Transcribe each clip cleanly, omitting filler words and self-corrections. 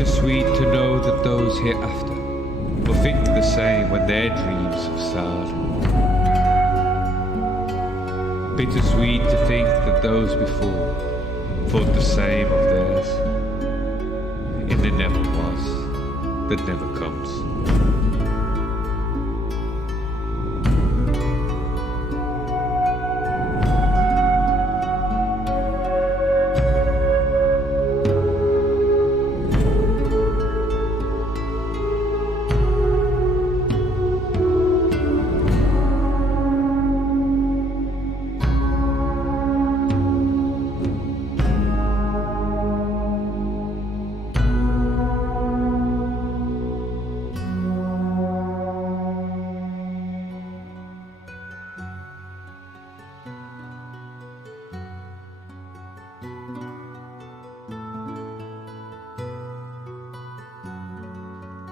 Bittersweet to know that those hereafter will think the same when their dreams subside. Bittersweet to think that those before thought the same of theirs. In the never was, that never comes.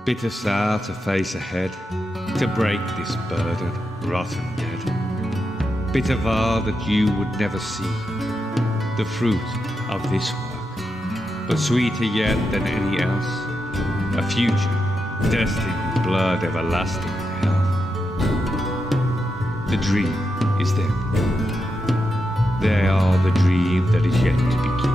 Bitter sour to face ahead, to break this burden, rotten dead. Bitter vow that you would never see the fruit of this work, but sweeter yet than any else, a future destined in blood everlasting hell. The dream is them. They are the dream that is yet to begin.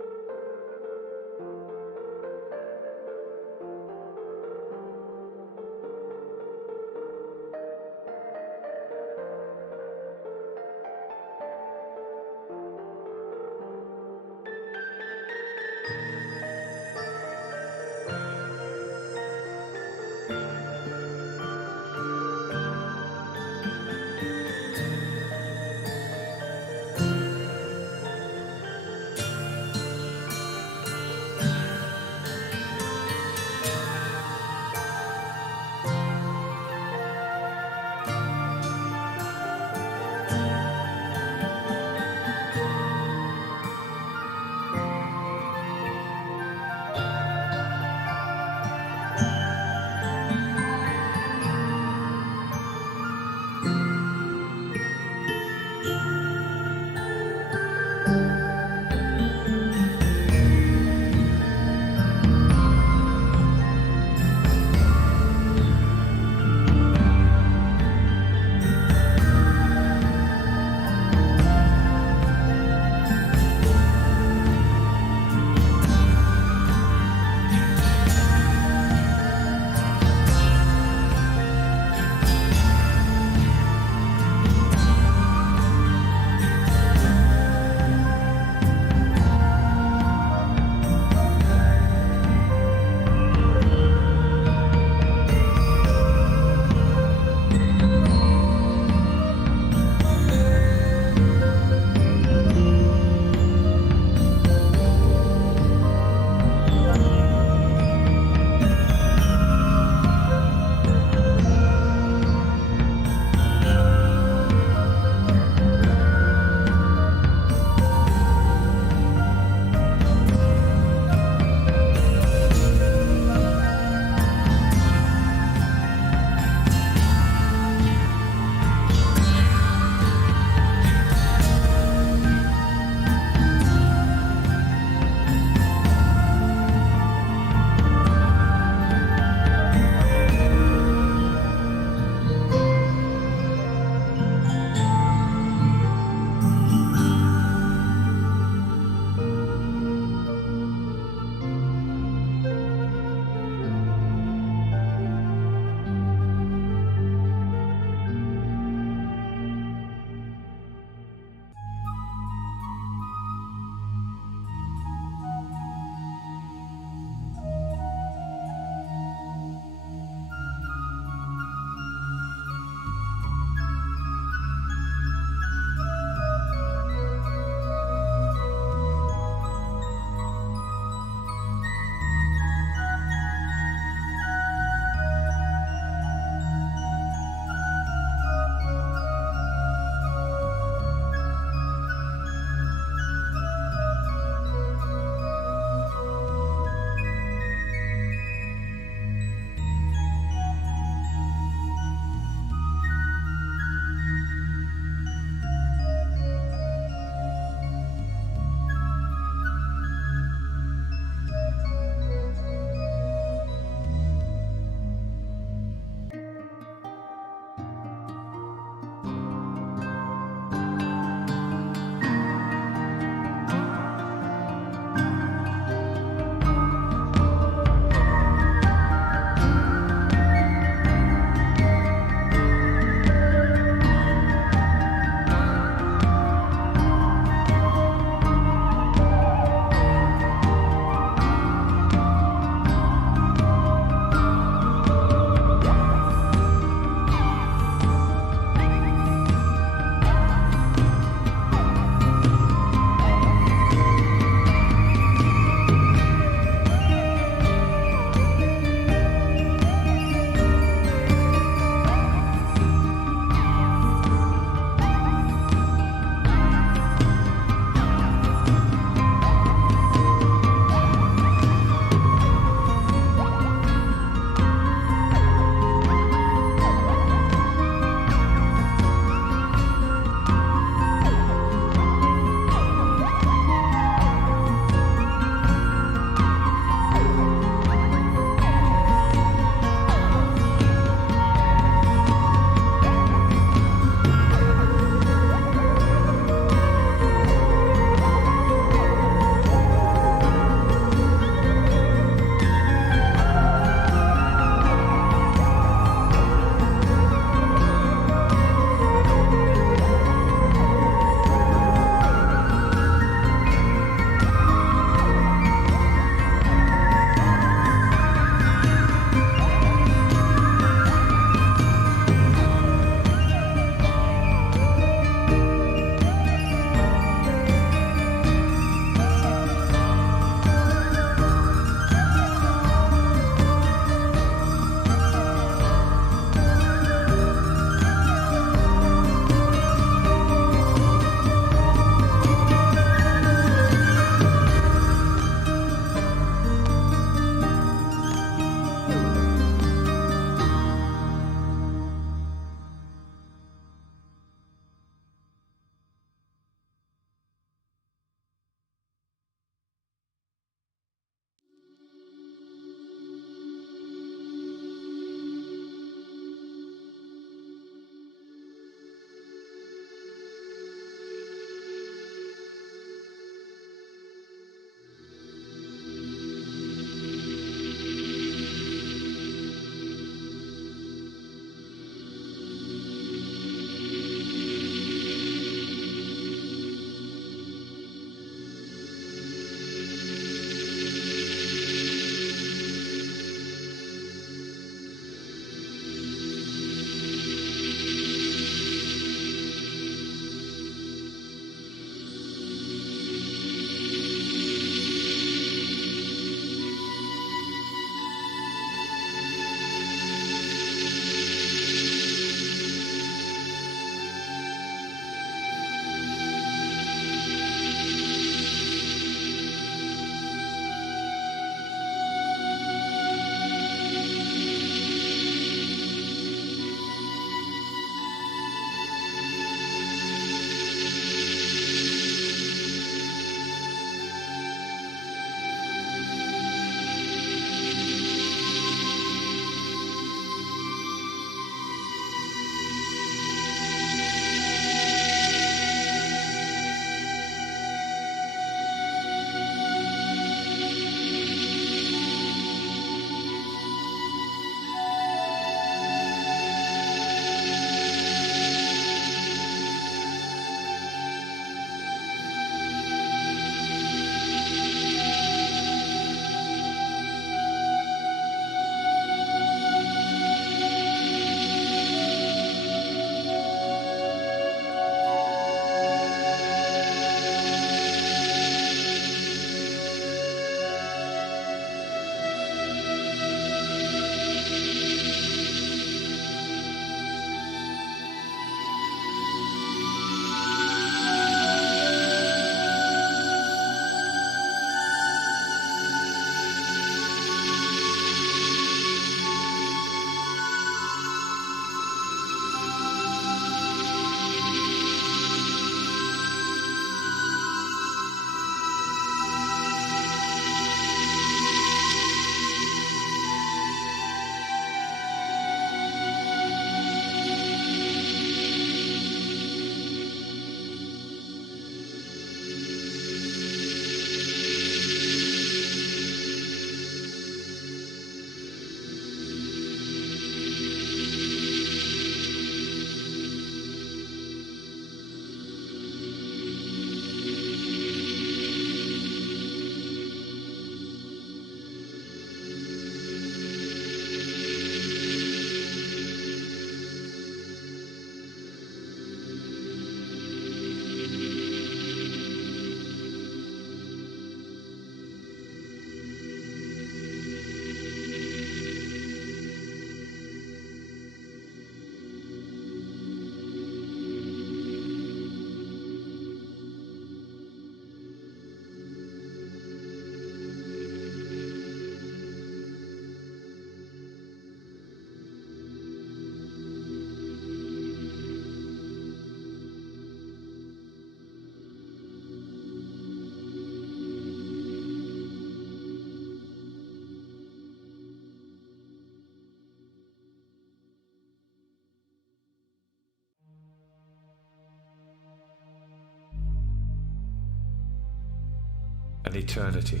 an eternity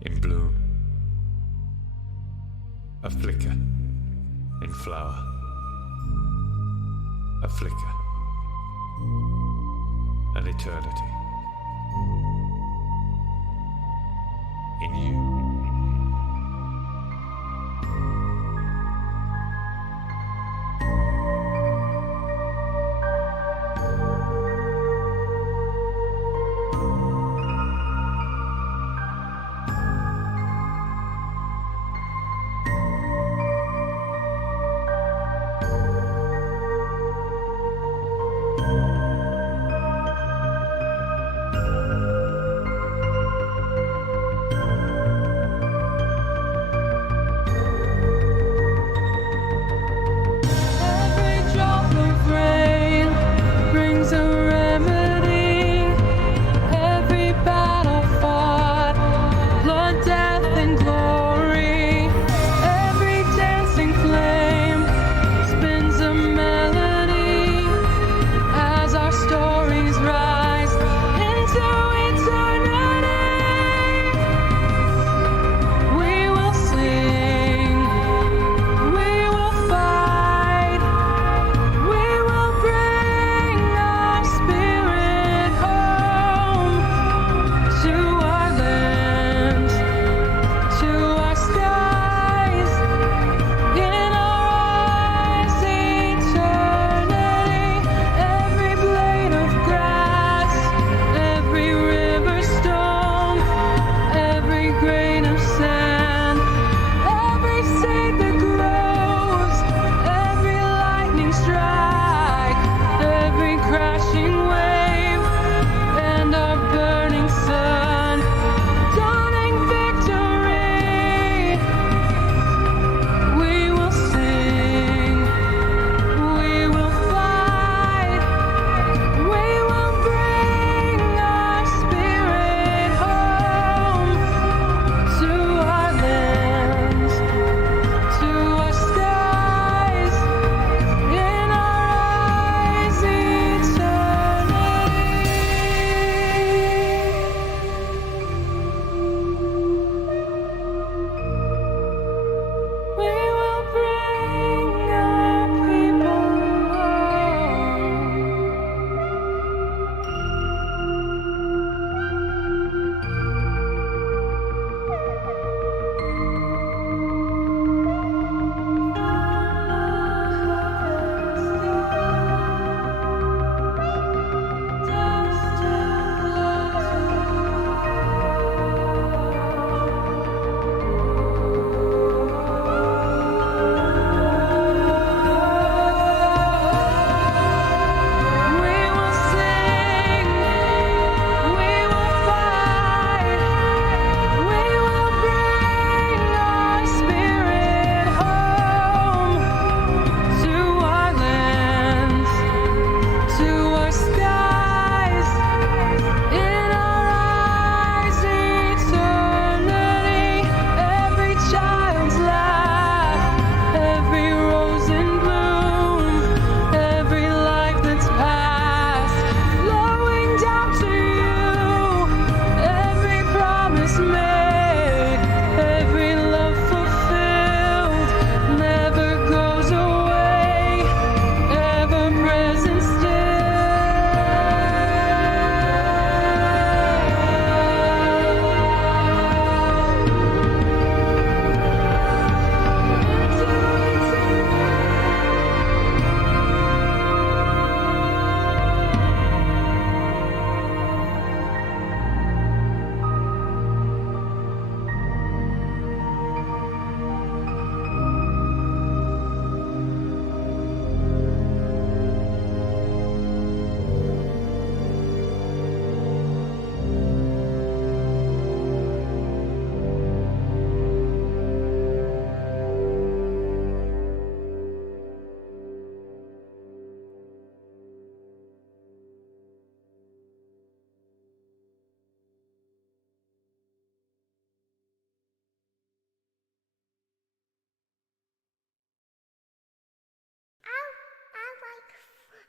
in bloom, a flicker in flower, a flicker, an eternity in you.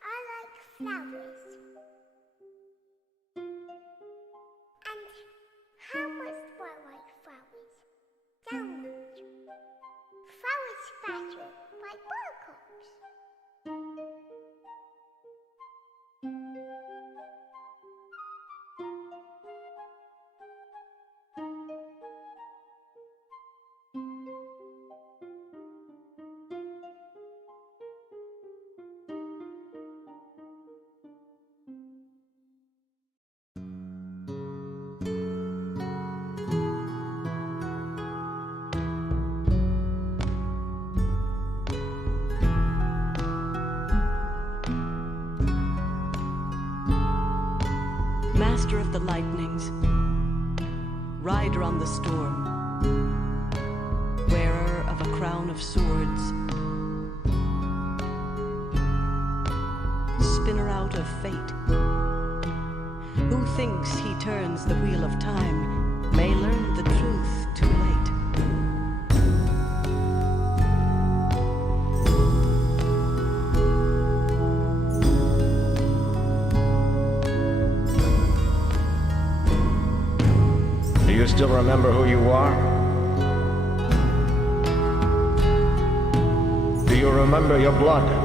I like flowers. Master of the lightnings, rider on the storm, wearer of a crown of swords, spinner out of fate. Who thinks he turns the wheel of time may learn the truth too late. Do you still remember who you are? Do you remember your blood?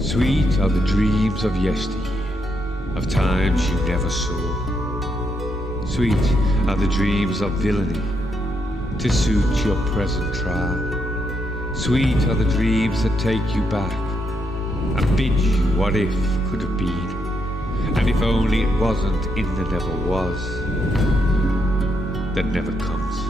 Sweet are the dreams of yesteryear, of times you never saw. Sweet are the dreams of villainy, to suit your present trial. Sweet are the dreams that take you back, and bid you what if could have been. And if only it wasn't in the never was that never comes.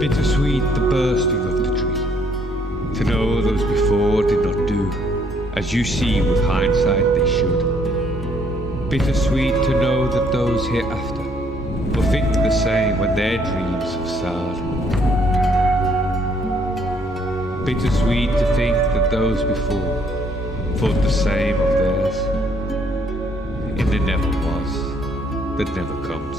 Bittersweet the bursting of the tree, to know those before did not do as you see with hindsight they should. Bittersweet to know that those hereafter will think the same when their dreams have soured. Bittersweet to think that those before thought the same of theirs in the never was that never comes.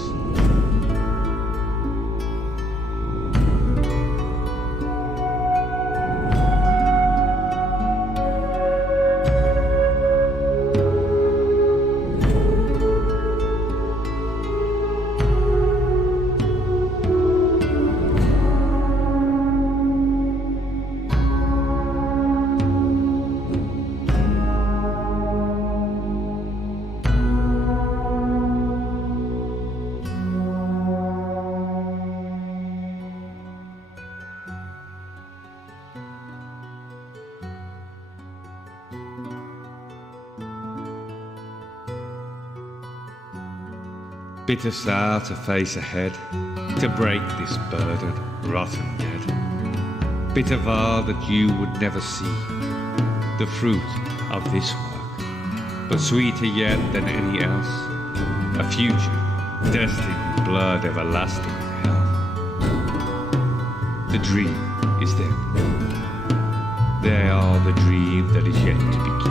Bitter sour to face ahead, to break this burden, rotten dead. Bitter vow that you would never see the fruit of this work, but sweeter yet than any else, a future destined with blood everlasting in hell. The dream is them. They are the dream that is yet to begin.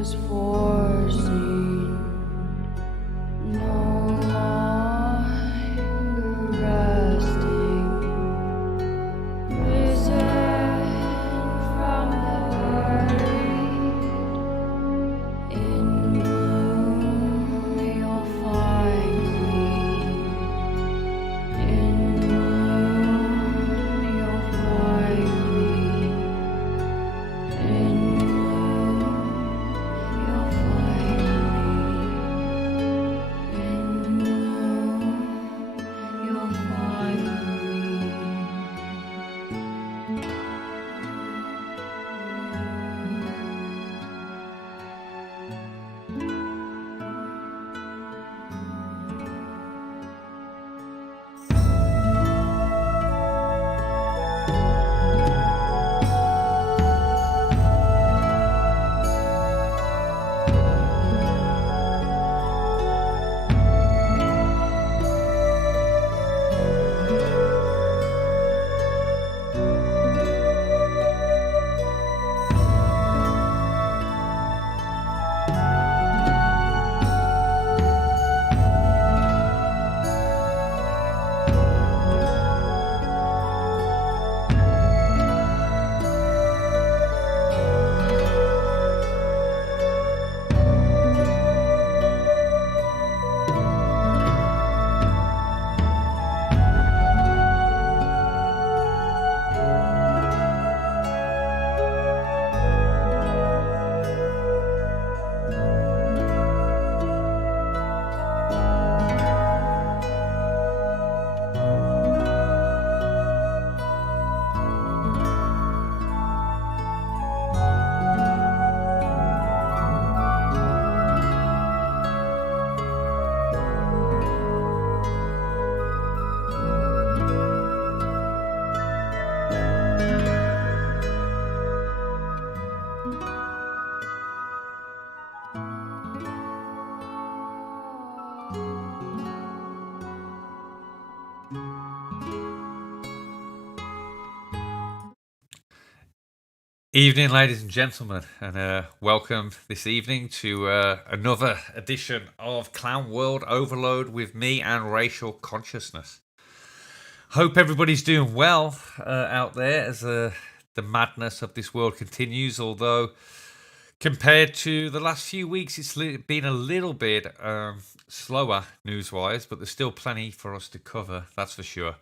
was foreseen, no longer resting, risen from the grave. In gloom you'll find me. In gloom you'll find me. In gloom you'll find me. In gloom you'll find Evening, ladies and gentlemen, and welcome this evening to another edition of ClownWorld Overload with me and Racial Consciousness. Hope everybody's doing well out there as the madness of this world continues, although compared to the last few weeks it's been a little bit slower news-wise, but there's still plenty for us to cover, that's for sure.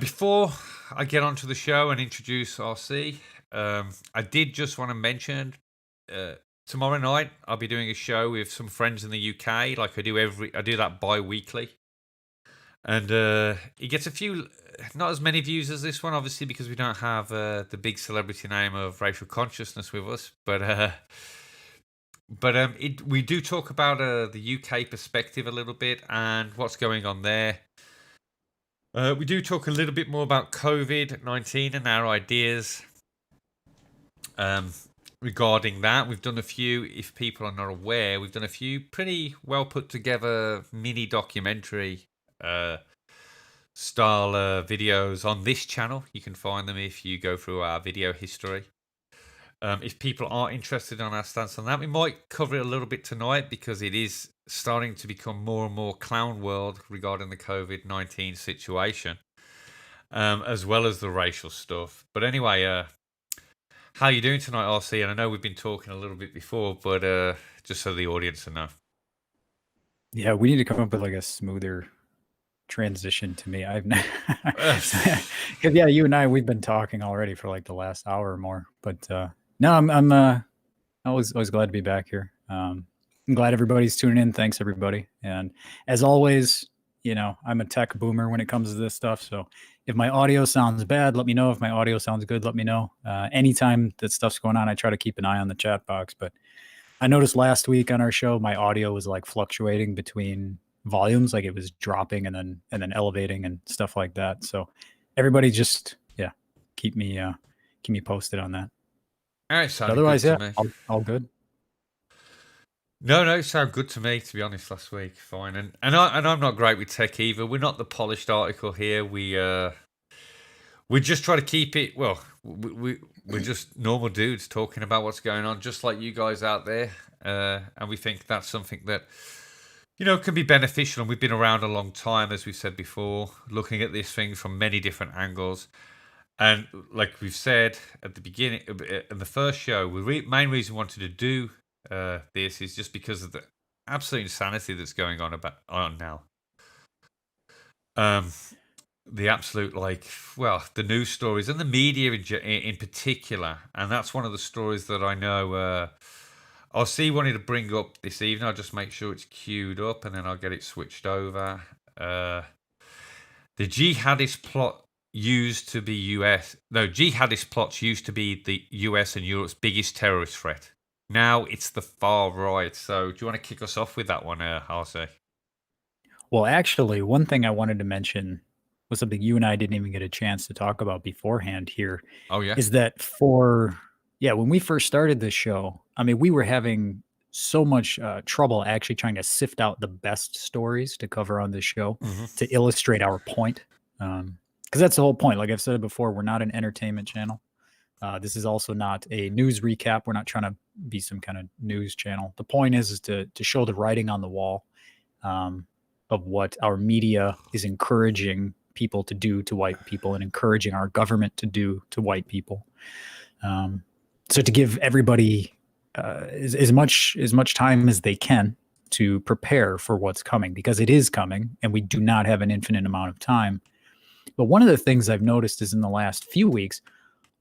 Before I get onto the show and introduce RC, I did just want to mention tomorrow night I'll be doing a show with some friends in the UK, like I do that bi-weekly, and it gets a few, not as many views as this one, obviously, because we don't have the big celebrity name of Racial Consciousness with us, but we do talk about the UK perspective a little bit and what's going on there. We do talk a little bit more about COVID-19 and our ideas regarding that. We've done a few, if people are not aware, we've done a few pretty well put together mini documentary style videos on this channel. You can find them if you go through our video history. If people are interested in our stance on that, we might cover it a little bit tonight because it is starting to become more and more clown world regarding the COVID-19 situation, as well as the racial stuff. But anyway, how are you doing tonight, RC? And I know we've been talking a little bit before, but just so the audience will know. Yeah, we need to come up with like a smoother transition to me. Because yeah, you and I, we've been talking already for like the last hour or more. But no, I'm always glad to be back here. I'm glad everybody's tuning in. Thanks everybody. And as always, you know, I'm a tech boomer when it comes to this stuff. So if my audio sounds bad, let me know. If my audio sounds good, let me know. Anytime that stuff's going on, I try to keep an eye on the chat box. But I noticed last week on our show, my audio was like fluctuating between volumes, like it was dropping and then elevating and stuff like that. So everybody just keep me posted on that. All right, otherwise, all good. No, it sounded good to me, to be honest, last week. Fine. And I'm not great with tech either. We're not the polished article here. We just try to keep it. Well, we're just normal dudes talking about what's going on, just like you guys out there, and we think that's something that can be beneficial. And we've been around a long time, as we said before, looking at this thing from many different angles. And like we've said at the beginning, in the first show, the main reason we wanted to do this is just because of the absolute insanity that's going on now. The absolute the news stories and the media in particular, and that's one of the stories that I know I'll see wanted to bring up this evening. I'll just make sure it's queued up and then I'll get it switched over. The jihadist plot used to be jihadist plots used to be the US and Europe's biggest terrorist threat. Now it's the far right. So do you want to kick us off with that one, Arce? Well, actually, one thing I wanted to mention was something you and I didn't even get a chance to talk about beforehand here. Oh yeah. Is that when we first started this show, I mean, we were having so much trouble actually trying to sift out the best stories to cover on this show to illustrate our point. Because that's the whole point. Like I've said before, we're not an entertainment channel. This is also not a news recap. We're not trying to be some kind of news channel. The point is to show the writing on the wall of what our media is encouraging people to do to white people and encouraging our government to do to white people. So to give everybody as much time as they can to prepare for what's coming, because it is coming and we do not have an infinite amount of time. But one of the things I've noticed is in the last few weeks,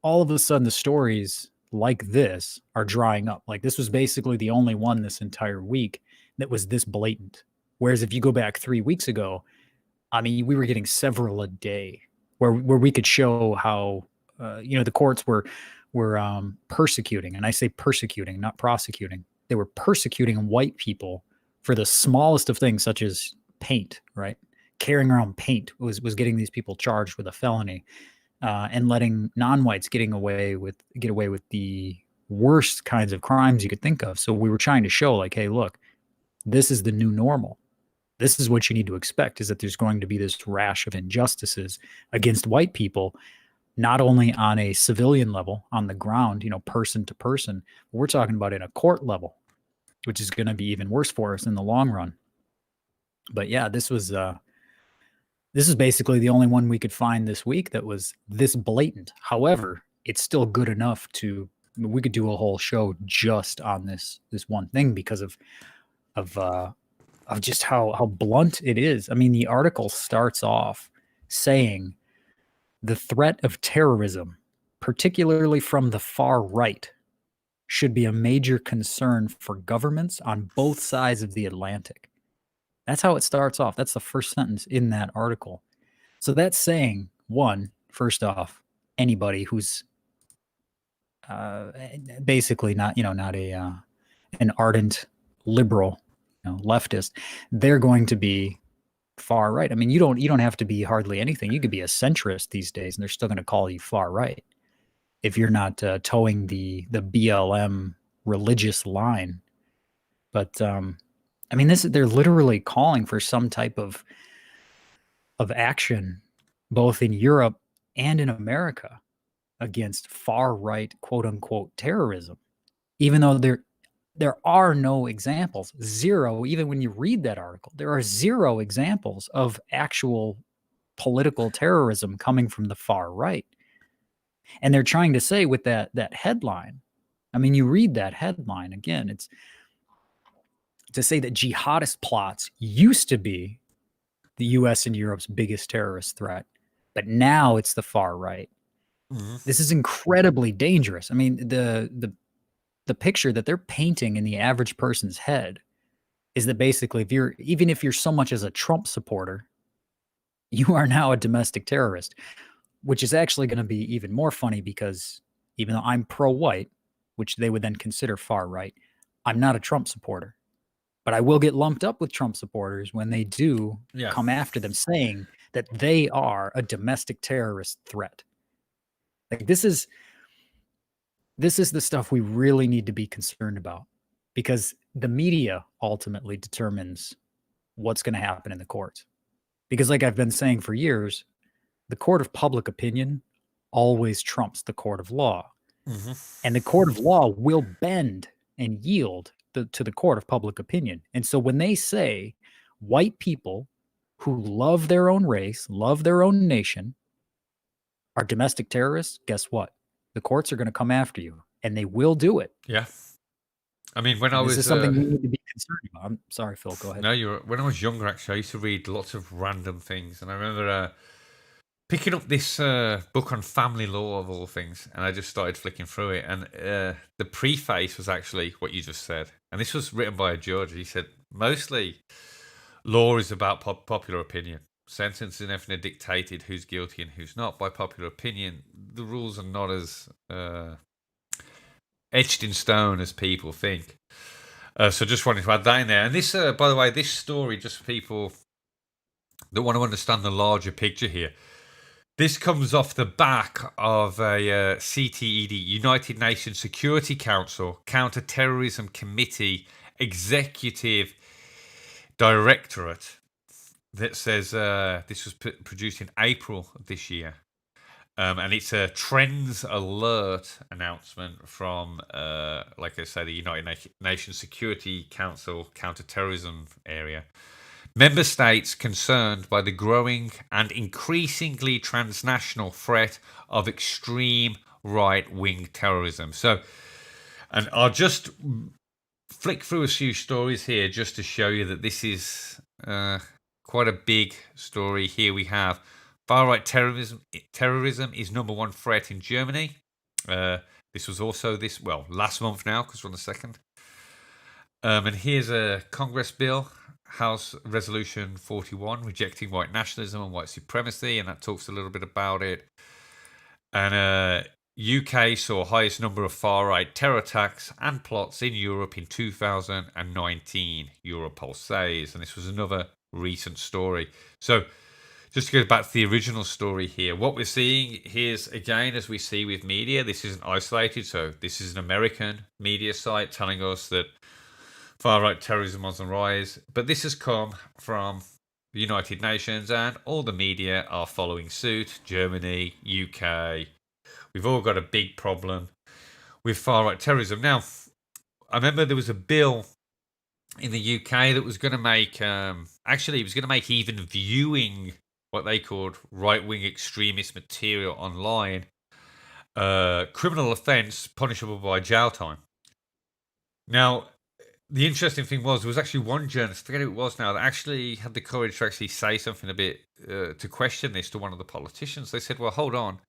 all of a sudden the stories like this are drying up. Like this was basically the only one this entire week that was this blatant. Whereas if you go back 3 weeks ago, I mean, we were getting several a day where we could show how, the courts were persecuting. And I say persecuting, not prosecuting. They were persecuting white people for the smallest of things, such as paint, right? Carrying around paint was getting these people charged with a felony, and letting non-whites get away with the worst kinds of crimes you could think of. So we were trying to show like, hey, look, this is the new normal. This is what you need to expect, is that there's going to be this rash of injustices against white people, not only on a civilian level, on the ground, person to person, but we're talking about in a court level, which is going to be even worse for us in the long run. But yeah, this is basically the only one we could find this week that was this blatant. However, it's still good enough we could do a whole show just on this one thing because of just how blunt it is. I mean, the article starts off saying the threat of terrorism, particularly from the far right, should be a major concern for governments on both sides of the Atlantic. That's how it starts off. That's the first sentence in that article. So that's saying, first off, anybody who's basically not an ardent liberal, leftist, they're going to be far right. I mean, you don't have to be hardly anything. You could be a centrist these days, and they're still going to call you far right if you're not towing the BLM religious line. But I mean, they're literally calling for some type of action, both in Europe and in America, against far right, quote unquote, terrorism, even though there are no examples, zero. Even when you read that article, there are zero examples of actual political terrorism coming from the far right. And they're trying to say with that headline, I mean, you read that headline again, it's to say that jihadist plots used to be the US and Europe's biggest terrorist threat, but now it's the far right. This is incredibly dangerous. I mean, the picture that they're painting in the average person's head is that basically even if you're so much as a Trump supporter, you are now a domestic terrorist, which is actually going to be even more funny because even though I'm pro-white, which they would then consider far right, I'm not a Trump supporter. But I will get lumped up with Trump supporters when they do come after them, saying that they are a domestic terrorist threat. Like this is the stuff we really need to be concerned about, because the media ultimately determines what's going to happen in the courts. Because like I've been saying for years, the court of public opinion always trumps the court of law. Mm-hmm. And the court of law will bend and yield to the court of public opinion. And so when they say white people who love their own race, love their own nation, are domestic terrorists, guess what? The courts are going to come after you, and they will do it. Yeah. I mean, when I This was is something we need to be concerned about. I'm sorry, Phil. Go ahead. no, when I was younger, actually, I used to read lots of random things, and I remember picking up this book on family law of all things, and I just started flicking through it, and the preface was actually what you just said, and this was written by a judge. He said mostly law is about popular opinion. Sentences are never dictated who's guilty and who's not by popular opinion. The rules are not as etched in stone as people think. So just wanted to add that in there. And this, by the way, this story, just for people that want to understand the larger picture here, this comes off the back of a CTED, United Nations Security Council, Counter-Terrorism Committee Executive Directorate that says this was produced in April of this year. And it's a trends alert announcement from, like I say, the United Nations Security Council counterterrorism area. Member states concerned by the growing and increasingly transnational threat of extreme right-wing terrorism. So, and I'll just flick through a few stories here just to show you that this is quite a big story. Here we have far-right terrorism is number one threat in Germany. This was also last month now, because we're on the 2nd. And here's a Congress bill, House Resolution 41, rejecting white nationalism and white supremacy, and that talks a little bit about it. And UK saw highest number of far-right terror attacks and plots in Europe in 2019, Europol says. And this was another recent story. So just to go back to the original story here, what we're seeing here's, again, as we see with media, this isn't isolated. So this is an American media site telling us that far-right terrorism was on the rise. But this has come from the United Nations, and all the media are following suit. Germany, UK. We've all got a big problem with far-right terrorism. Now, I remember there was a bill in the UK that was going to make, actually, it was going to make even viewing what they called right-wing extremist material online criminal offence punishable by jail time. Now, the interesting thing was, there was actually one journalist, I forget who it was now, that actually had the courage to actually say something a bit to question this to one of the politicians. They said, well, hold on.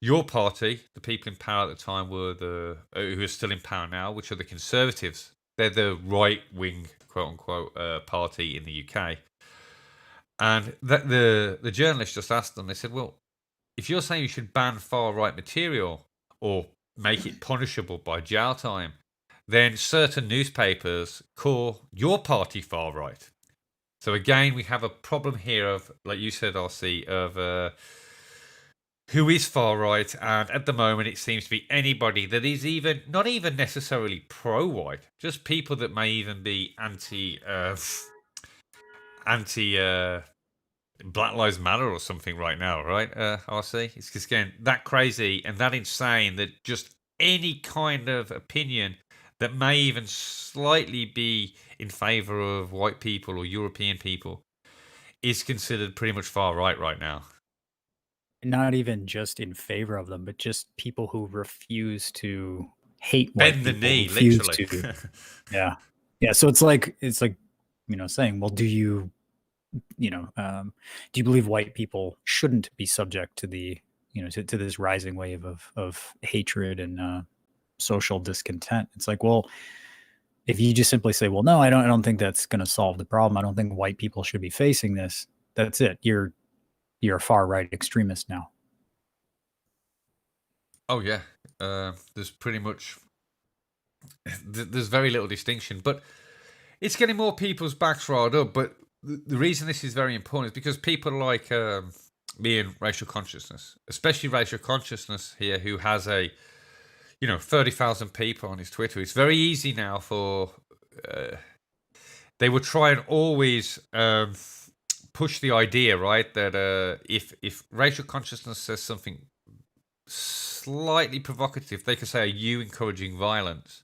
Your party, the people in power at the time, were who are still in power now, which are the Conservatives. They're the right-wing, quote-unquote, party in the UK. And the journalist just asked them, they said, well, if you're saying you should ban far-right material or make it punishable by jail time, then certain newspapers call your party far-right. So again, we have a problem here of, like you said, RC, of who is far-right, and at the moment it sees to be anybody that is not even necessarily pro-white, just people that may even be anti Black Lives Matter or something right now, right, RC? It's just getting that crazy and that insane that just any kind of opinion that may even slightly be in favour of white people or European people is considered pretty much far-right right now. Not even just in favor of them, but just people who refuse to hate white Bend the people, knee, refuse literally. yeah. So it's like saying, well, do you believe white people shouldn't be subject to the to this rising wave of hatred and social discontent? It's like, well, if you just simply say, well, no, I don't think that's going to solve the problem. I don't think white people should be facing this. That's it. You're a far-right extremist now. Oh, yeah. There's pretty much... There's very little distinction. But it's getting more people's backs riled up. But the reason this is very important is because people like me and racial consciousness, especially racial consciousness here, who has 30,000 people on his Twitter. It's very easy now for... they would try and always... push the idea, right, that if racial consciousness says something slightly provocative. They could say, "Are you encouraging violence?"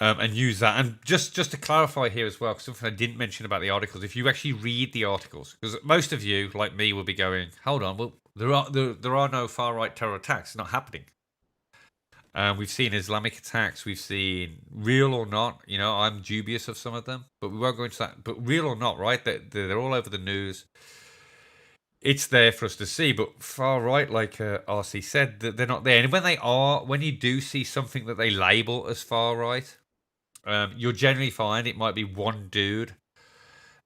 And use that. And just to clarify here as well, because something I didn't mention about the articles, if you actually read the articles, because most of you, like me, will be going, "Hold on, well, there are no far right terror attacks. It's not happening." We've seen Islamic attacks. We've seen real or not. I'm dubious of some of them, but we won't go into that. But real or not, right? They're all over the news. It's there for us to see. But far right, like RC said, they're not there. And when you do see something that they label as far right, you'll generally find it might be one dude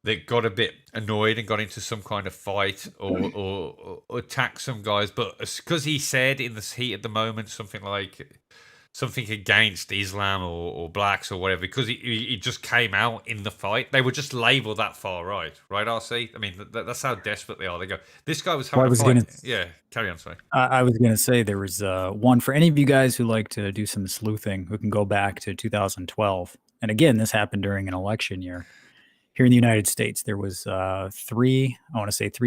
that got a bit annoyed and got into some kind of fight or attacked some guys, but because he said in the heat of the moment something against Islam or blacks or whatever, because he just came out in the fight, they would just label that far right, RC? I mean, that's how desperate they are. They go, this guy was having a fight. Yeah, carry on, sorry. I was going to say there was one for any of you guys who like to do some sleuthing who can go back to 2012. And again, this happened during an election year. Here in the United States, there was three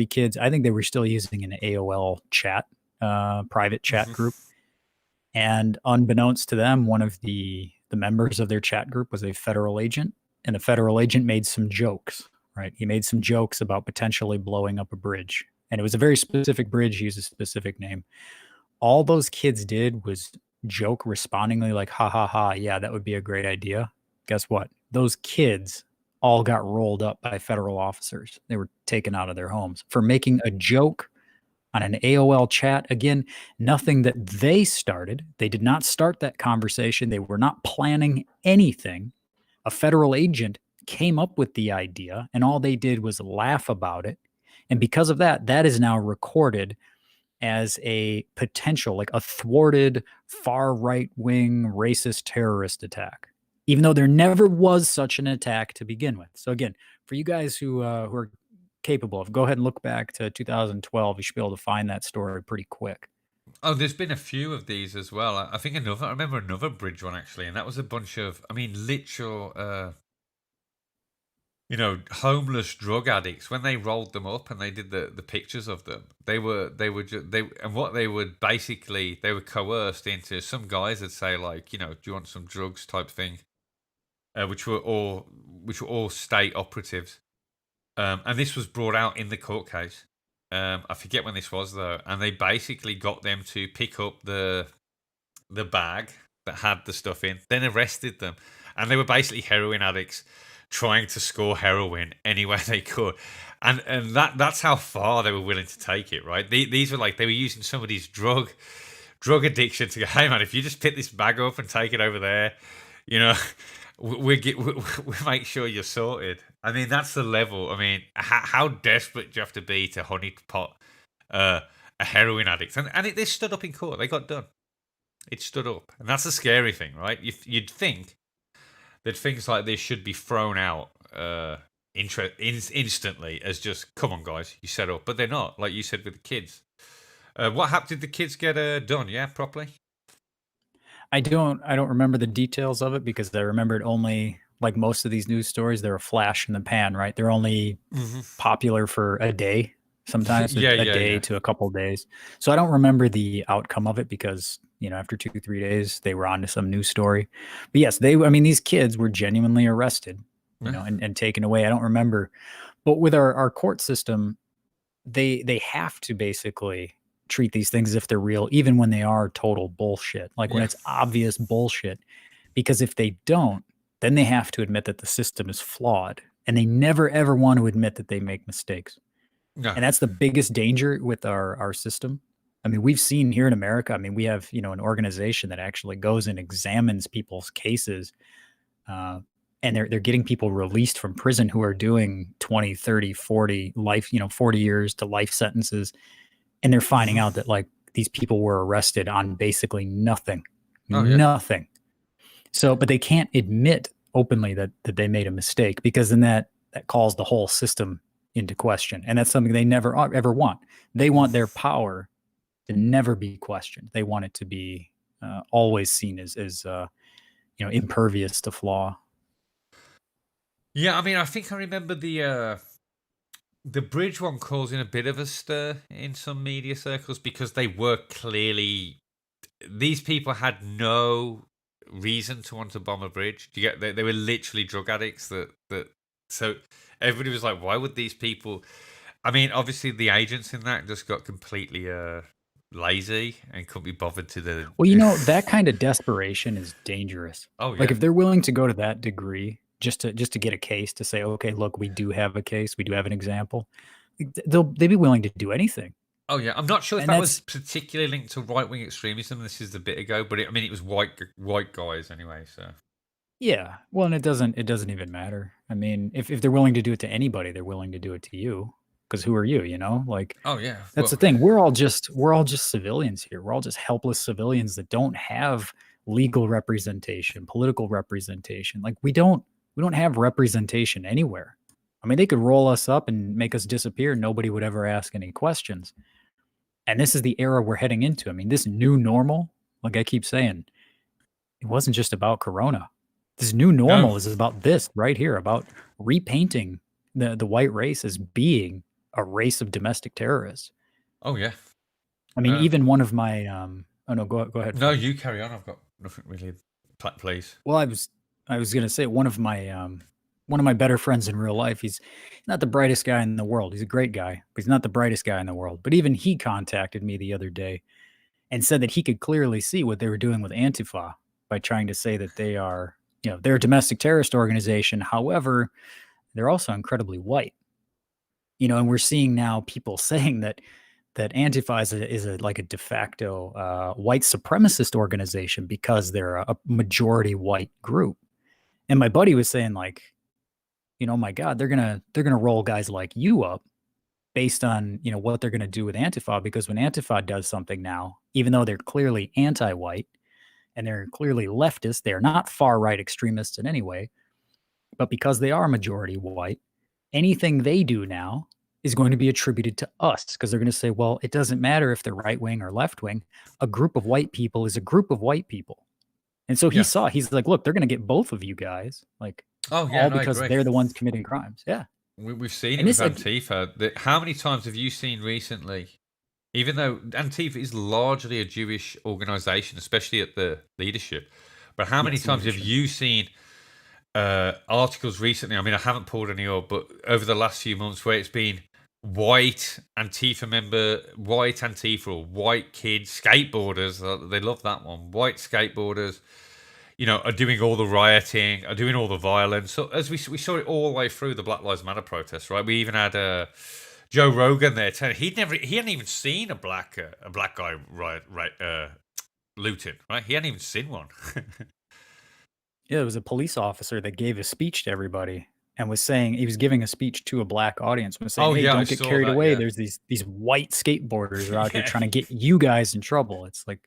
kids. I think they were still using an AOL chat, private chat group. And unbeknownst to them, one of the members of their chat group was a federal agent. And the federal agent made some jokes, right? He made some jokes about potentially blowing up a bridge. And it was a very specific bridge. He used a specific name. All those kids did was joke respondingly like, ha, ha, ha, yeah, that would be a great idea. Guess what? Those kids all got rolled up by federal officers. They were taken out of their homes for making a joke on an AOL chat. Again, nothing that they started. They did not start that conversation. They were not planning anything. A federal agent came up with the idea, and all they did was laugh about it. And because of that, that is now recorded as a potential, like a thwarted far right-wing racist terrorist attack, even though there never was such an attack to begin with. So again, for you guys who are capable of, go ahead and look back to 2012. You should be able to find that story pretty quick. Oh, there's been a few of these as well. I remember another bridge one actually, and that was a bunch of, literal, homeless drug addicts. When they rolled them up and they did the pictures of them, they were coerced into, some guys would say like, do you want some drugs type thing, which were all state operatives. And this was brought out in the court case. I forget when this was though, and they basically got them to pick up the bag that had the stuff in, then arrested them, and they were basically heroin addicts trying to score heroin anywhere they could, and that's how far they were willing to take it. Right? These were like, they were using somebody's drug addiction to go, hey man, if you just pick this bag up and take it over there, we make sure you're sorted. I mean, that's the level. I mean, how desperate do you have to be to honeypot a heroin addict? And they stood up in court. They got done. It stood up. And that's the scary thing, right? You'd think that things like this should be thrown out instantly as just, come on, guys, you set up. But they're not, like you said with the kids. What happened? Did the kids get done, yeah, properly? I don't remember the details of it, because I remembered only, like most of these news stories, they're a flash in the pan, right? They're only popular for a day, sometimes a day to a couple days. So I don't remember the outcome of it, because after 2-3 days they were on to some news story. But yes, these kids were genuinely arrested, and taken away. I don't remember, but with our court system, they have to basically treat these things as if they're real, even when they are total bullshit, like when it's obvious bullshit, because if they don't, then they have to admit that the system is flawed, and they never ever want to admit that they make mistakes. No. And that's the biggest danger with our system. I mean, we've seen here in America, we have, an organization that actually goes and examines people's cases, and they're getting people released from prison who are doing 20, 30, 40 life, 40 years to life sentences. And they're finding out that like these people were arrested on basically nothing, nothing. So, but they can't admit openly that they made a mistake, because then that calls the whole system into question. And that's something they never ever want. They want their power to never be questioned. They want it to be always seen as impervious to flaw. Yeah, I think I remember the The bridge one causing a bit of a stir in some media circles because they were clearly these people had no reason to want to bomb a bridge. Do you get? They were literally drug addicts. So everybody was like, why would these people? I mean, obviously the agents in that just got completely lazy and couldn't be bothered to the. Well, you know, that kind of desperation is dangerous. Oh Like yeah, if they're willing to go to that degree just to get a case to say, okay, look, we do have a case, we do have an example. They'd be willing to do anything. oh yeah. I'm not sure if And that was that's particularly linked to right wing extremism. This is a bit ago, but I mean, it was white guys anyway. So yeah. Well, and it doesn't even matter. I mean, if they're willing to do it to anybody, they're willing to do it to you. Because who are you? You know, like oh yeah, that's the well thing. We're all just civilians here. We're all just helpless civilians that don't have legal representation, political representation. Like we don't have representation anywhere. I mean, they could roll us up and make us disappear. Nobody would ever ask any questions. And this is the era we're heading into. I mean, this new normal, like I keep saying, it wasn't just about Corona. This new no, normal is about this right here, about repainting the white race as being a race of domestic terrorists. oh yeah. I mean, Uh, even one of my oh no, go ahead, no, Frank. you carry on. I've got nothing really. Please. Well, I was gonna say one of my better friends in real life. He's not the brightest guy in the world. He's a great guy, but he's not the brightest guy in the world. But even he contacted me the other day and said that he could clearly see what they were doing with Antifa by trying to say that they are, they're a domestic terrorist organization. However, they're also incredibly white. And we're seeing now people saying that Antifa is like a de facto white supremacist organization because they're a majority white group. And my buddy was saying like, my God, they're gonna roll guys like you up based on what they're gonna do with Antifa, because when Antifa does something now, even though they're clearly anti-white and they're clearly leftist, they're not far right extremists in any way, but because they are majority white, anything they do now is going to be attributed to us because they're going to say, well, it doesn't matter if they're right wing or left wing. A group of white people is a group of white people. And so Yeah. he's like, look, they're going to get both of you guys, like Oh yeah, all no, I because agree. they're the ones committing crimes. Yeah. We've seen it And with this, Antifa. How many times have you seen recently? Even though Antifa is largely a Jewish organization, especially at the leadership, but how many yes, times have leadership. you seen articles recently? I mean, I haven't pulled any up, but over the last few months, where it's been white Antifa member, white Antifa, or white kids, skateboarders. They love that one. White skateboarders, are doing all the rioting, are doing all the violence. So as we saw it all the way through the Black Lives Matter protests, right? We even had Joe Rogan there telling he hadn't even seen a black guy looting, right? He hadn't even seen one. Yeah, it was a police officer that gave a speech to everybody and was saying he was giving a speech to a black audience, was saying, Oh hey, yeah, I don't get saw carried that. away. Yeah, There's these white skateboarders are out here yeah, trying to get you guys in trouble. It's like,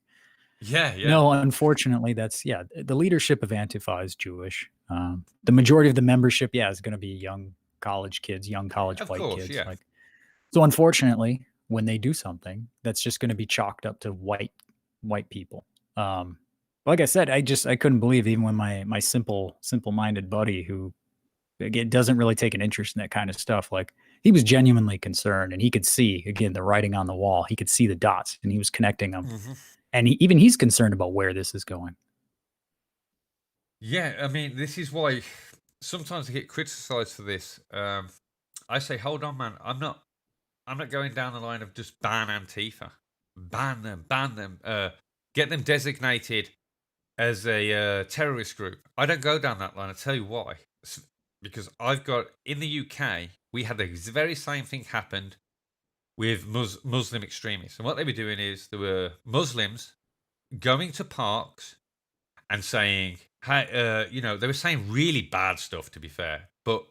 yeah. no, unfortunately, the leadership of Antifa is Jewish. The majority of the membership, is going to be young college kids, young college Of white course, kids. yeah. Like, so unfortunately, when they do something, that's just going to be chalked up to white people. Like I said, I couldn't believe, even when my simple-minded buddy, who again doesn't really take an interest in that kind of stuff, like he was genuinely concerned, and he could see again the writing on the wall. He could see the dots, and he was connecting them. hmm And even he's concerned about where this is going. Yeah, I mean, this is why sometimes I get criticized for this. I say, hold on, man. I'm not going down the line of just ban Antifa, ban them, get them designated as a terrorist group. I don't go down that line. I'll tell you why. Because I've got in the UK, we had the very same thing happened with Muslim extremists, and what they were doing is there were Muslims going to parks and saying, "Hey, they were saying really bad stuff, to be fair, but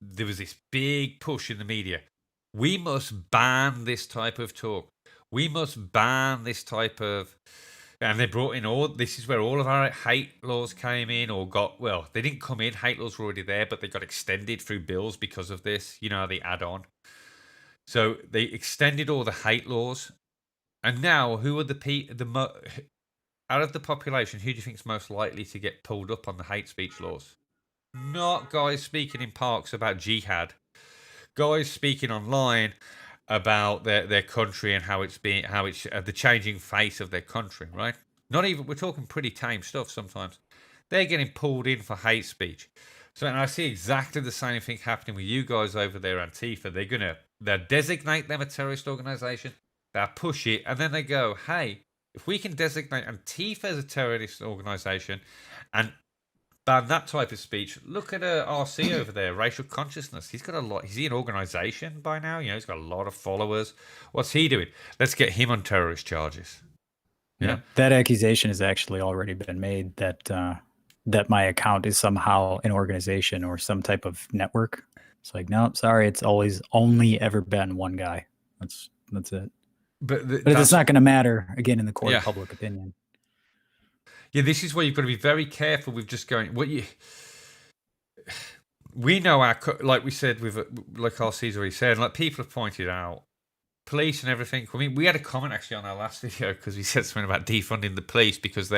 there was this big push in the media. We must ban this type of talk. We must ban this type of." And they brought in this is where all of our hate laws came in, or they didn't come in. Hate laws were already there, but they got extended through bills because of this. They add on. So they extended all the hate laws. And now, who are out of the population, who do you think is most likely to get pulled up on the hate speech laws? Not guys speaking in parks about jihad. guys speaking online about their country and how it's the changing face of their country, right? Not even, we're talking pretty tame stuff sometimes. They're getting pulled in for hate speech. So, and I see exactly the same thing happening with you guys over there, Antifa. They'll designate them a terrorist organization, they'll push it, and then they go, hey, if we can designate Antifa as a terrorist organization and ban that type of speech, look at RC over there, racial consciousness. He's got a lot. Is he an organization by now? You know, he's got a lot of followers. What's he doing? Let's get him on terrorist charges. Yeah, that accusation has actually already been made that that my account is somehow an organization or some type of network. It's like, no, sorry, it's always only ever been one guy. That's it. But it's not going to matter again in the court of public opinion. Yeah, this is where you've got to be very careful with just going. We know like we said with like RC's already said, like people have pointed out, police and everything. I mean, we had a comment actually on our last video because we said something about defunding the police because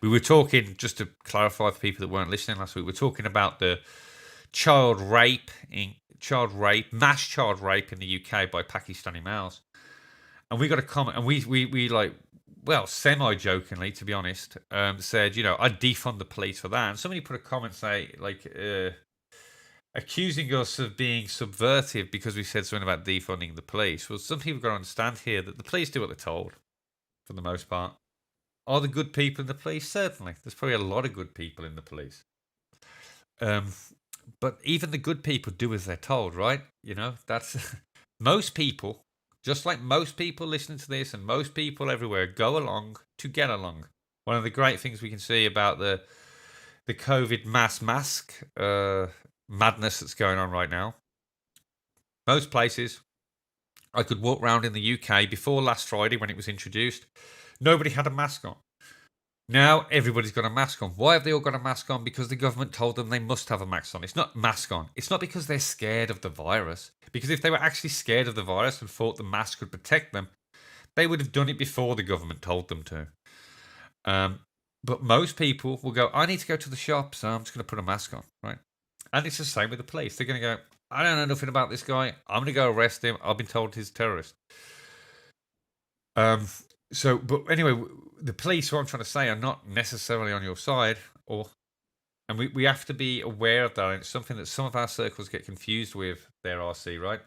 we were talking, just to clarify for people that weren't listening last week, we're talking about the mass child rape in the UK by Pakistani males. And we got a comment, and we like, well, semi-jokingly, to be honest, said, you know, I'd defund the police for that. And somebody put a comment, say, like, accusing us of being subversive because we said something about defunding the police. Well, some people got to understand here that the police do what they're told, for the most part. Are there good people in the police? Certainly. There's probably a lot of good people in the police. But even the good people do as they're told, right? You know, that's... most people... Just like most people listening to this and most people everywhere go along to get along. One of the great things we can see about the COVID mask madness that's going on right now. Most places, I could walk around in the UK before last Friday when it was introduced. Nobody had a mask on. Now everybody's got a mask on. Why have they all got a mask on? Because the government told them they must have a mask on. It's not mask on. It's not because they're scared of the virus. Because if they were actually scared of the virus and thought the mask could protect them, they would have done it before the government told them to. But most people will go, I need to go to the shop, so I'm just going to put a mask on, right? And it's the same with the police. They're going to go, I don't know nothing about this guy. I'm going to go arrest him. I've been told he's a terrorist. But anyway, the police, what I'm trying to say, are not necessarily on your side, and we have to be aware of that. And it's something that some of our circles get confused with their RC, right?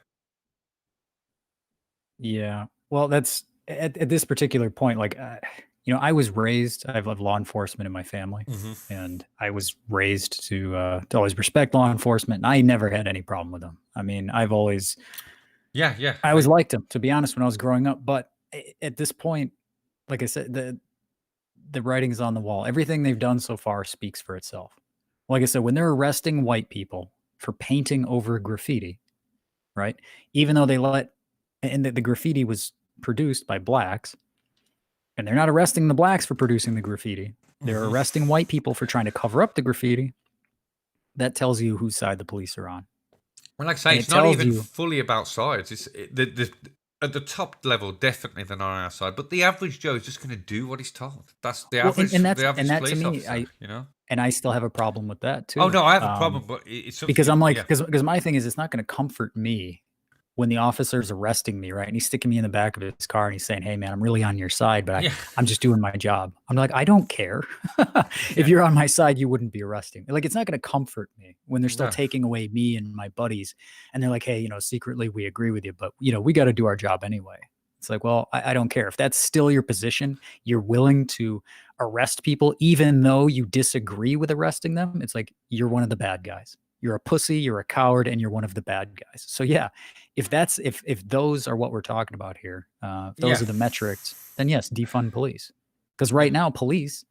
Yeah. Well, that's at this particular point, like, you know, I was raised, I have law enforcement in my family, and I was raised to always respect law enforcement, and I never had any problem with them. I mean, I've always... I always liked them, to be honest, when I was growing up. But at this point, like I said, the writing's on the wall. Everything they've done so far speaks for itself. Like I said, when they're arresting white people for painting over graffiti, right? Even though the graffiti was produced by blacks, and they're not arresting the blacks for producing the graffiti. They're arresting white people for trying to cover up the graffiti. That tells you whose side the police are on. Well, like I say, it's not even fully about sides. It's at the top level, definitely they're not on our side. But the average Joe is just going to do what he's told. That's the average. And that police to me, officer, you know. And I still have a problem with that too. Oh no, I have a problem, but it's because I'm like, because my thing is, it's not going to comfort me when the officer's arresting me, right? And he's sticking me in the back of his car and he's saying, hey man, I'm really on your side, but I'm just doing my job. I'm like, I don't care. If you're on my side, you wouldn't be arresting me. Like, it's not going to comfort me when they're still taking away me and my buddies. And they're like, hey, you know, secretly we agree with you, but you know, we got to do our job anyway. It's like, well, I don't care. If that's still your position, you're willing to arrest people, even though you disagree with arresting them. It's like, you're one of the bad guys. You're a pussy, you're a coward, and you're one of the bad guys. So yeah, if those are what we're talking about here, if those are the metrics, then yes, defund police. Because right now, police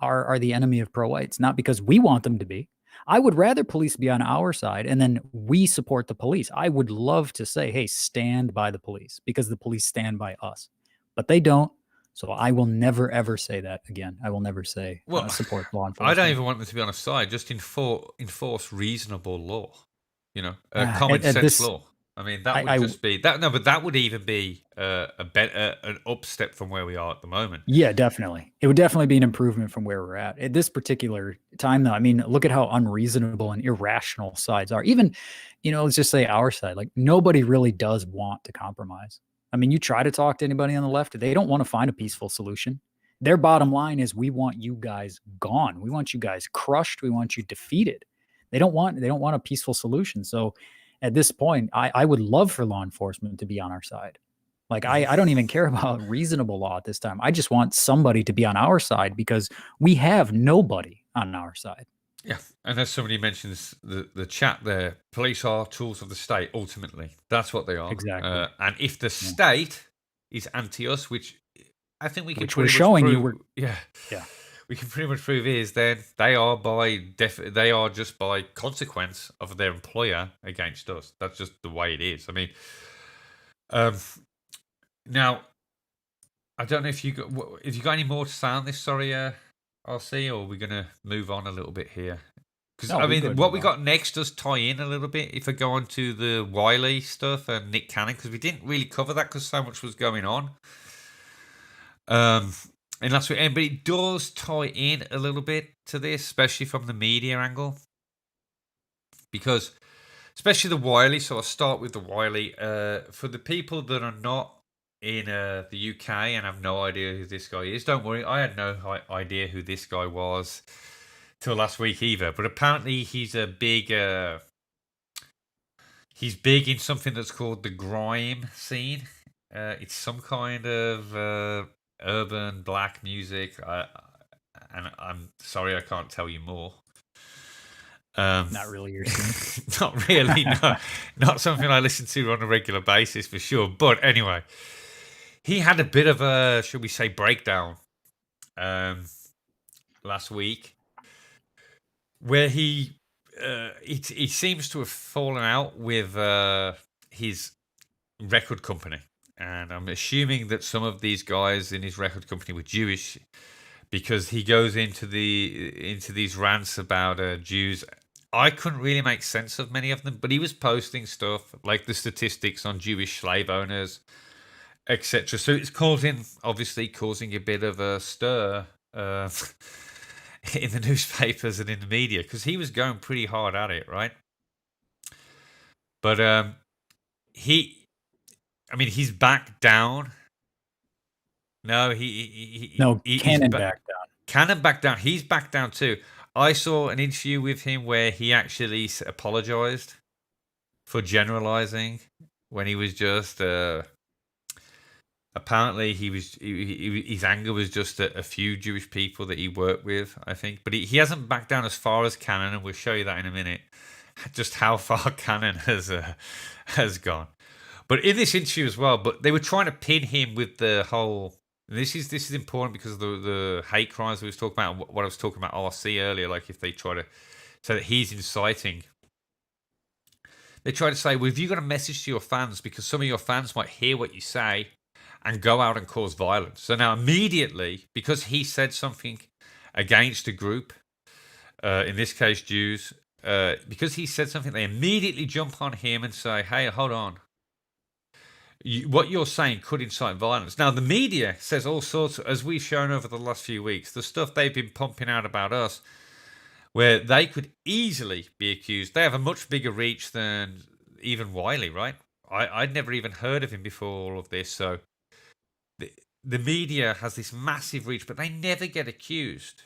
are the enemy of pro-whites, not because we want them to be. I would rather police be on our side, and then we support the police. I would love to say, hey, stand by the police, because the police stand by us. But they don't. So I will never, ever say that again. I will never say support law enforcement. I don't even want them to be on a side. Just enforce reasonable law, you know, common sense law. I mean, that would I just be that. No, but that would even be a better, an upstep from where we are at the moment. Yeah, definitely. It would definitely be an improvement from where we're at this particular time, though. I mean, look at how unreasonable and irrational sides are. Even, let's just say our side. Like nobody really does want to compromise. I mean, you try to talk to anybody on the left, they don't want to find a peaceful solution. Their bottom line is, we want you guys gone. We want you guys crushed. We want you defeated. They don't want a peaceful solution. So, at this point, I would love for law enforcement to be on our side. Like I don't even care about reasonable law at this time. I just want somebody to be on our side because we have nobody on our side. Yeah, and as somebody mentions the chat there, police are tools of the state. Ultimately, that's what they are. Exactly. And if the state is anti us, which I think we can Which we're pretty much showing you prove, we're yeah, we can pretty much prove is then they are they are just by consequence of their employer against us. That's just the way it is. I mean, now I don't know if you got any more to say on this. Sorry, RC, or we're gonna move on a little bit here. Because No, I we mean, good, what move we on. got next does tie in a little bit. If I go on to the Wiley stuff and Nick Cannon, because we didn't really cover that because so much was going on. And that's what, but it does tie in a little bit to this, especially from the media angle, because especially the Wiley. So I'll start with the Wiley. For the people that are not in the UK and have no idea who this guy is, don't worry. I had no idea who this guy was till last week either. But apparently he's a big. He's big in something that's called the grime scene. It's some kind of urban black music. And I'm sorry I can't tell you more. Not really your scene. Not really, no. Not something I listen to on a regular basis for sure. But anyway, he had a bit of a, should we say, breakdown last week, where he seems to have fallen out with his record company, and I'm assuming that some of these guys in his record company were Jewish, because he goes into these rants about Jews. I couldn't really make sense of many of them, but he was posting stuff like the statistics on Jewish slave owners, etc. So it's obviously causing a bit of a stir in the newspapers and in the media, because he was going pretty hard at it, right? But he's back down. No, Cannon backed down. Cannon back down. He's back down too. I saw an interview with him where he actually apologized for generalizing when he was just. Apparently, his anger was just a few Jewish people that he worked with, I think. But he hasn't backed down as far as Cannon, and we'll show you that in a minute. Just how far Cannon has gone. But in this interview as well, but they were trying to pin him with the whole. This is important because of the hate crimes we was talking about. What I was talking about RC earlier, like if they try to say that he's inciting, they try to say, well, if you got a message to your fans, because some of your fans might hear what you say and go out and cause violence. So now immediately, because he said something against a group, in this case Jews, because he said something, they immediately jump on him and say, hey, hold on. What you're saying could incite violence. Now, the media says all sorts, as we've shown over the last few weeks, the stuff they've been pumping out about us, where they could easily be accused. They have a much bigger reach than even Wiley, right? I'd never even heard of him before all of this. So the media has this massive reach, but they never get accused.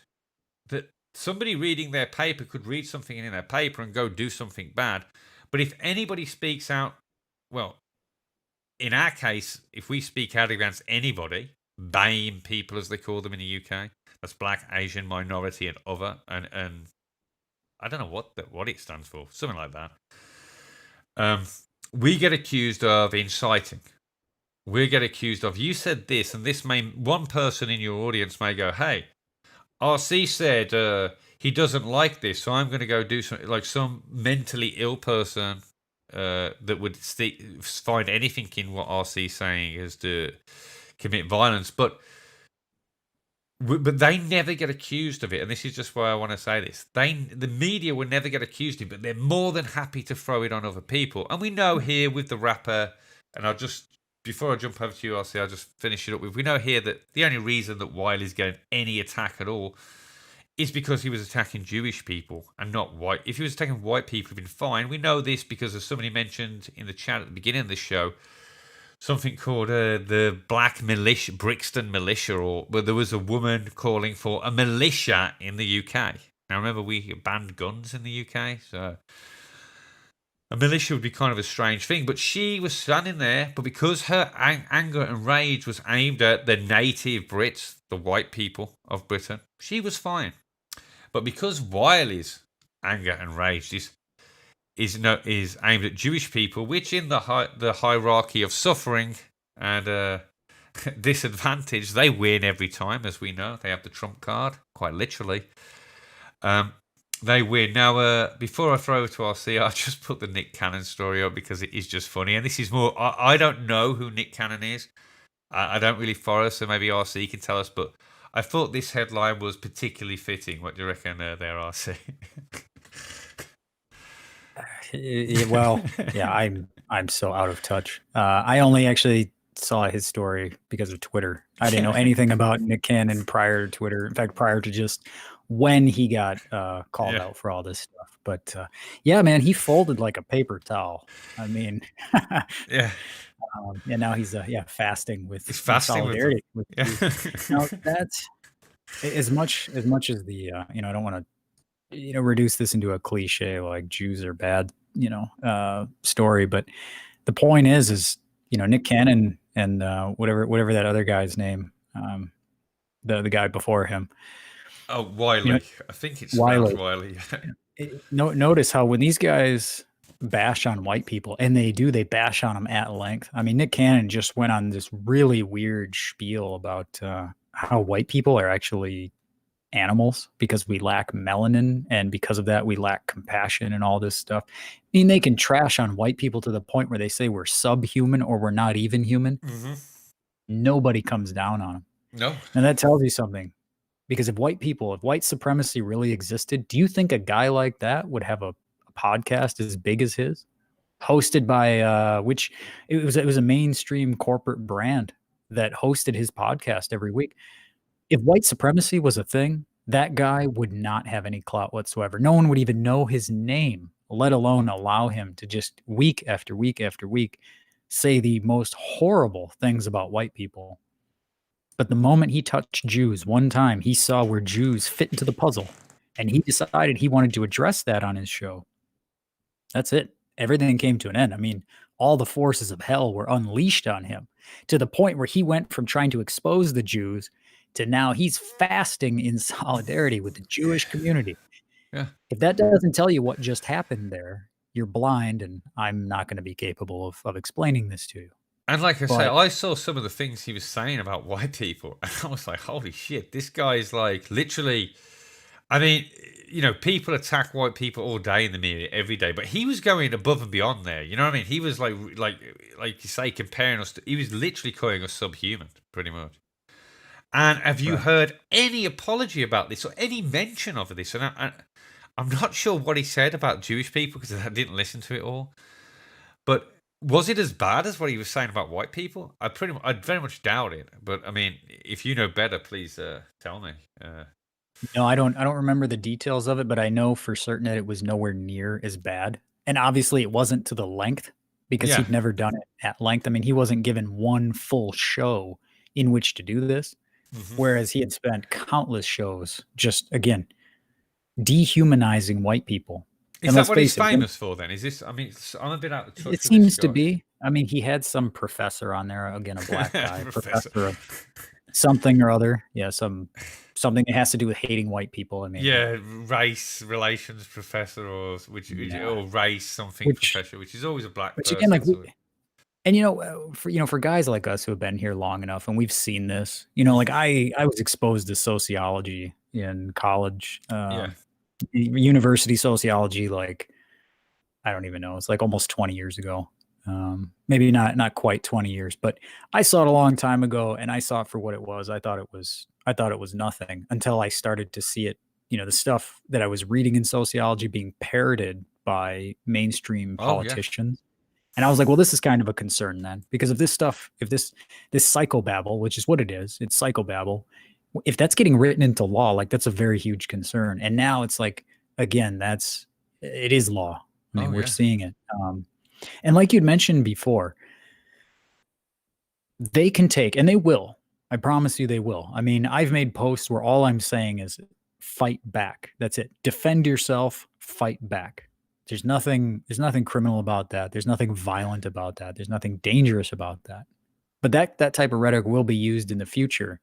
That somebody reading their paper could read something in their paper and go do something bad. But if anybody speaks out, well, in our case, if we speak out against anybody, BAME people as they call them in the UK, that's black, Asian, minority, and other, and I don't know what it stands for, something like that. We get accused of inciting. We get accused of, you said this, and this may, one person in your audience may go, hey, RC said he doesn't like this, so I'm going to go do something, like some mentally ill person that would find anything in what RC is saying is to commit violence. But But they never get accused of it, and this is just why I want to say this. The media will never get accused of it, but they're more than happy to throw it on other people. And we know here with the rapper, and I'll just, before I jump over to you, I'll just finish it up with, we know here that the only reason that Wiley's getting any attack at all is because he was attacking Jewish people and not white. If he was attacking white people, he'd been fine. We know this because, as somebody mentioned in the chat at the beginning of the show, something called the Black Militia, Brixton Militia, or where there was a woman calling for a militia in the UK. Now, remember, we banned guns in the UK, so a militia would be kind of a strange thing. But she was standing there, but because her anger and rage was aimed at the native Brits, the white people of Britain, she was fine. But because Wiley's anger and rage is aimed at Jewish people, which in the hierarchy of suffering and disadvantage, they win every time, as we know. They have the trump card, quite literally. They win. Now, before I throw over to RC, I'll just put the Nick Cannon story up because it is just funny. And this is more, I don't know who Nick Cannon is. I don't really follow, so maybe RC can tell us, but I thought this headline was particularly fitting. What do you reckon there, RC? Well, yeah, I'm so out of touch. I only actually saw his story because of Twitter. I didn't know anything about Nick Cannon prior to Twitter. In fact, prior to just when he got called out for all this stuff. But yeah, man, he folded like a paper towel. I mean, yeah. And now he's fasting with solidarity. Now that's as much as the I don't want to reduce this into a cliche like Jews are bad story, but the point is Nick Cannon and whatever that other guy's name, the guy before him. Oh, Wiley. I think it's Wiley. Notice how when these guys bash on white people, and they bash on them at length. I mean, Nick Cannon just went on this really weird spiel about how white people are actually animals because we lack melanin, and because of that we lack compassion and all this stuff. I mean, they can trash on white people to the point where they say we're subhuman or we're not even human. Mm-hmm. Nobody comes down on them. No. And that tells you something. Because if white supremacy really existed, do you think a guy like that would have a podcast as big as his, hosted by which it was a mainstream corporate brand that hosted his podcast every week? If white supremacy was a thing, that guy would not have any clout whatsoever. No one would even know his name, let alone allow him to just week after week after week say the most horrible things about white people. But the moment he touched Jews one time, he saw where Jews fit into the puzzle, and he decided he wanted to address that on his show. That's it. Everything came to an end. I mean, all the forces of hell were unleashed on him to the point where he went from trying to expose the Jews to now he's fasting in solidarity with the Jewish community. Yeah. If that doesn't tell you what just happened there, you're blind, and I'm not going to be capable of explaining this to you. And like I say, I saw some of the things he was saying about white people, and I was like, holy shit, this guy's like literally, I mean, people attack white people all day in the media, every day, but he was going above and beyond there. You know what I mean? He was like you say, comparing us he was literally calling us subhuman, pretty much. And have you heard any apology about this or any mention of this? And I'm not sure what he said about Jewish people because I didn't listen to it all. But was it as bad as what he was saying about white people? I very much doubt it. But I mean, if you know better, please tell me. No, I don't remember the details of it, but I know for certain that it was nowhere near as bad. And obviously it wasn't to the length because he'd never done it at length. I mean, he wasn't given one full show in which to do this, whereas he had spent countless shows just, again, dehumanizing white people. Is that what he's famous for then? Is this, I mean, I'm a bit out of touch. It seems to be. I mean, he had some professor on there, again, a black guy, professor of something or other. Yeah, something that has to do with hating white people. I mean, yeah, race relations professor or race something professor, which is always a black person. Again, like, and for guys like us who have been here long enough and we've seen this, like I was exposed to sociology in college. University sociology, like I don't even know, it's like almost 20 years ago. Maybe not quite 20 years, but I saw it a long time ago, and I saw it for what it was. I thought it was nothing until I started to see it. The stuff that I was reading in sociology being parroted by mainstream Oh yeah. politicians. And I was like, well, this is kind of a concern then, because if this psychobabble, which is what it is, it's psychobabble, if that's getting written into law, like that's a very huge concern. And now it's like, again, it is law. I mean, Oh we're yeah. seeing it. And like you'd mentioned before, they can take, and they will. I promise you they will. I mean, I've made posts where all I'm saying is fight back. That's it. Defend yourself, fight back. There's nothing criminal about that. There's nothing violent about that. There's nothing dangerous about that. But that type of rhetoric will be used in the future.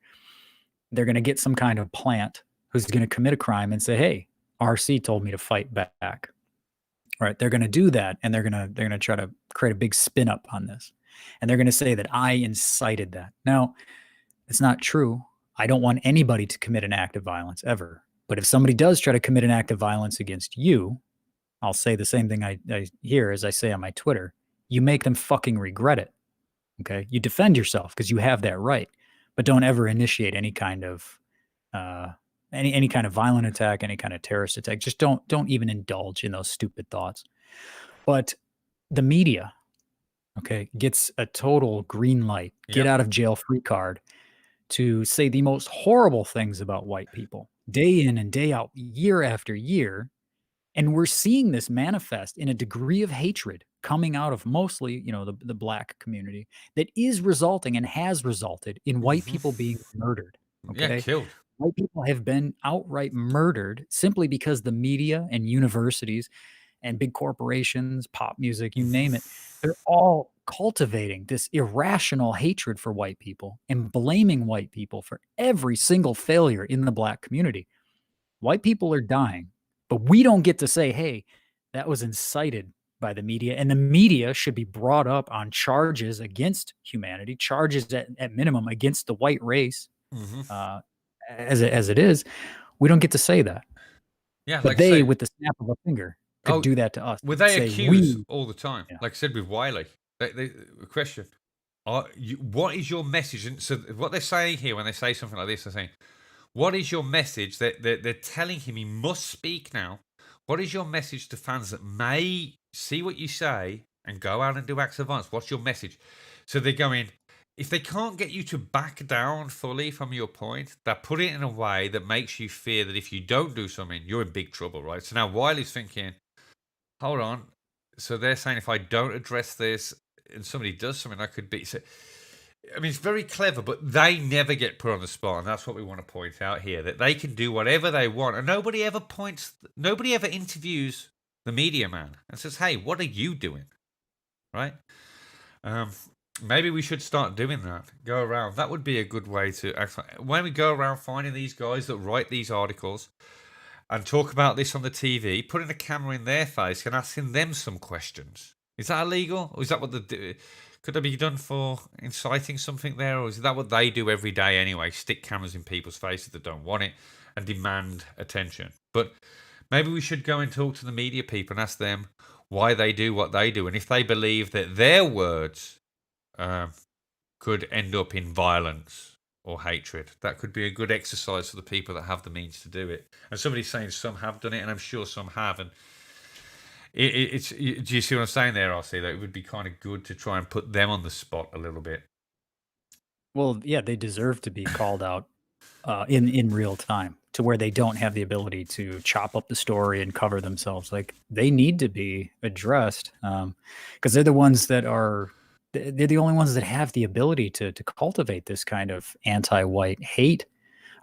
They're going to get some kind of plant who's going to commit a crime and say, "Hey, RC told me to fight back." Right? They're going to do that, and they're going to try to create a big spin up on this. And they're going to say that I incited that. Now, it's not true. I don't want anybody to commit an act of violence ever. But if somebody does try to commit an act of violence against you, I'll say the same thing I hear as I say on my Twitter. You make them fucking regret it. Okay? You defend yourself because you have that right. But don't ever initiate any kind of any kind of violent attack, any kind of terrorist attack. Just don't even indulge in those stupid thoughts. But the media, okay, gets a total green light, get Yep. out of jail free card to say the most horrible things about white people day in and day out, year after year. And we're seeing this manifest in a degree of hatred coming out of mostly, the black community that is resulting and has resulted in white people being murdered. Yeah, Okay. killed. White people have been outright murdered simply because the media and universities and big corporations, pop music, you name it, they're all cultivating this irrational hatred for white people and blaming white people for every single failure in the black community. White people are dying, but we don't get to say, hey, that was incited by the media. And the media should be brought up on charges against humanity, charges at minimum against the white race, as it is. We don't get to say that. Yeah, But like they, say, with the snap of a finger, could do that to us. Well, Could they say, accuse all the time. Yeah. Like I said with Wiley, they question, what is your message? And so what they're saying here when they say something like this, they're saying, what is your message? They're telling him he must speak now. What is your message to fans that may see what you say and go out and do acts of violence? What's your message? So they're going, if they can't get you to back down fully from your point, they put it in a way that makes you fear that if you don't do something, you're in big trouble, right? So now Wiley's thinking, hold on. So they're saying if I don't address this and somebody does something, I could be. So, I mean, it's very clever, but they never get put on the spot, and that's what we want to point out here: that they can do whatever they want, and nobody ever interviews the media man and says, "Hey, what are you doing?" Right? Maybe we should start doing that. Go around. That would be a good way to act. When we go around finding these guys that write these articles and talk about this on the TV, putting a camera in their face and asking them some questions. Is that illegal? Or is that what could that be done for inciting something there? Or is that what they do every day anyway? Stick cameras in people's faces that don't want it and demand attention. But maybe we should go and talk to the media people and ask them why they do what they do. And if they believe that their words could end up in violence or hatred, that could be a good exercise for the people that have the means to do it. And somebody's saying some have done it, and I'm sure some have. And it's do you see what I'm saying there, RC? That it would be kind of good to try and put them on the spot a little bit. Well, yeah, they deserve to be called out in real time, to where they don't have the ability to chop up the story and cover themselves. Like, they need to be addressed, because they're the ones that are. They're the only ones that have the ability to cultivate this kind of anti-white hate.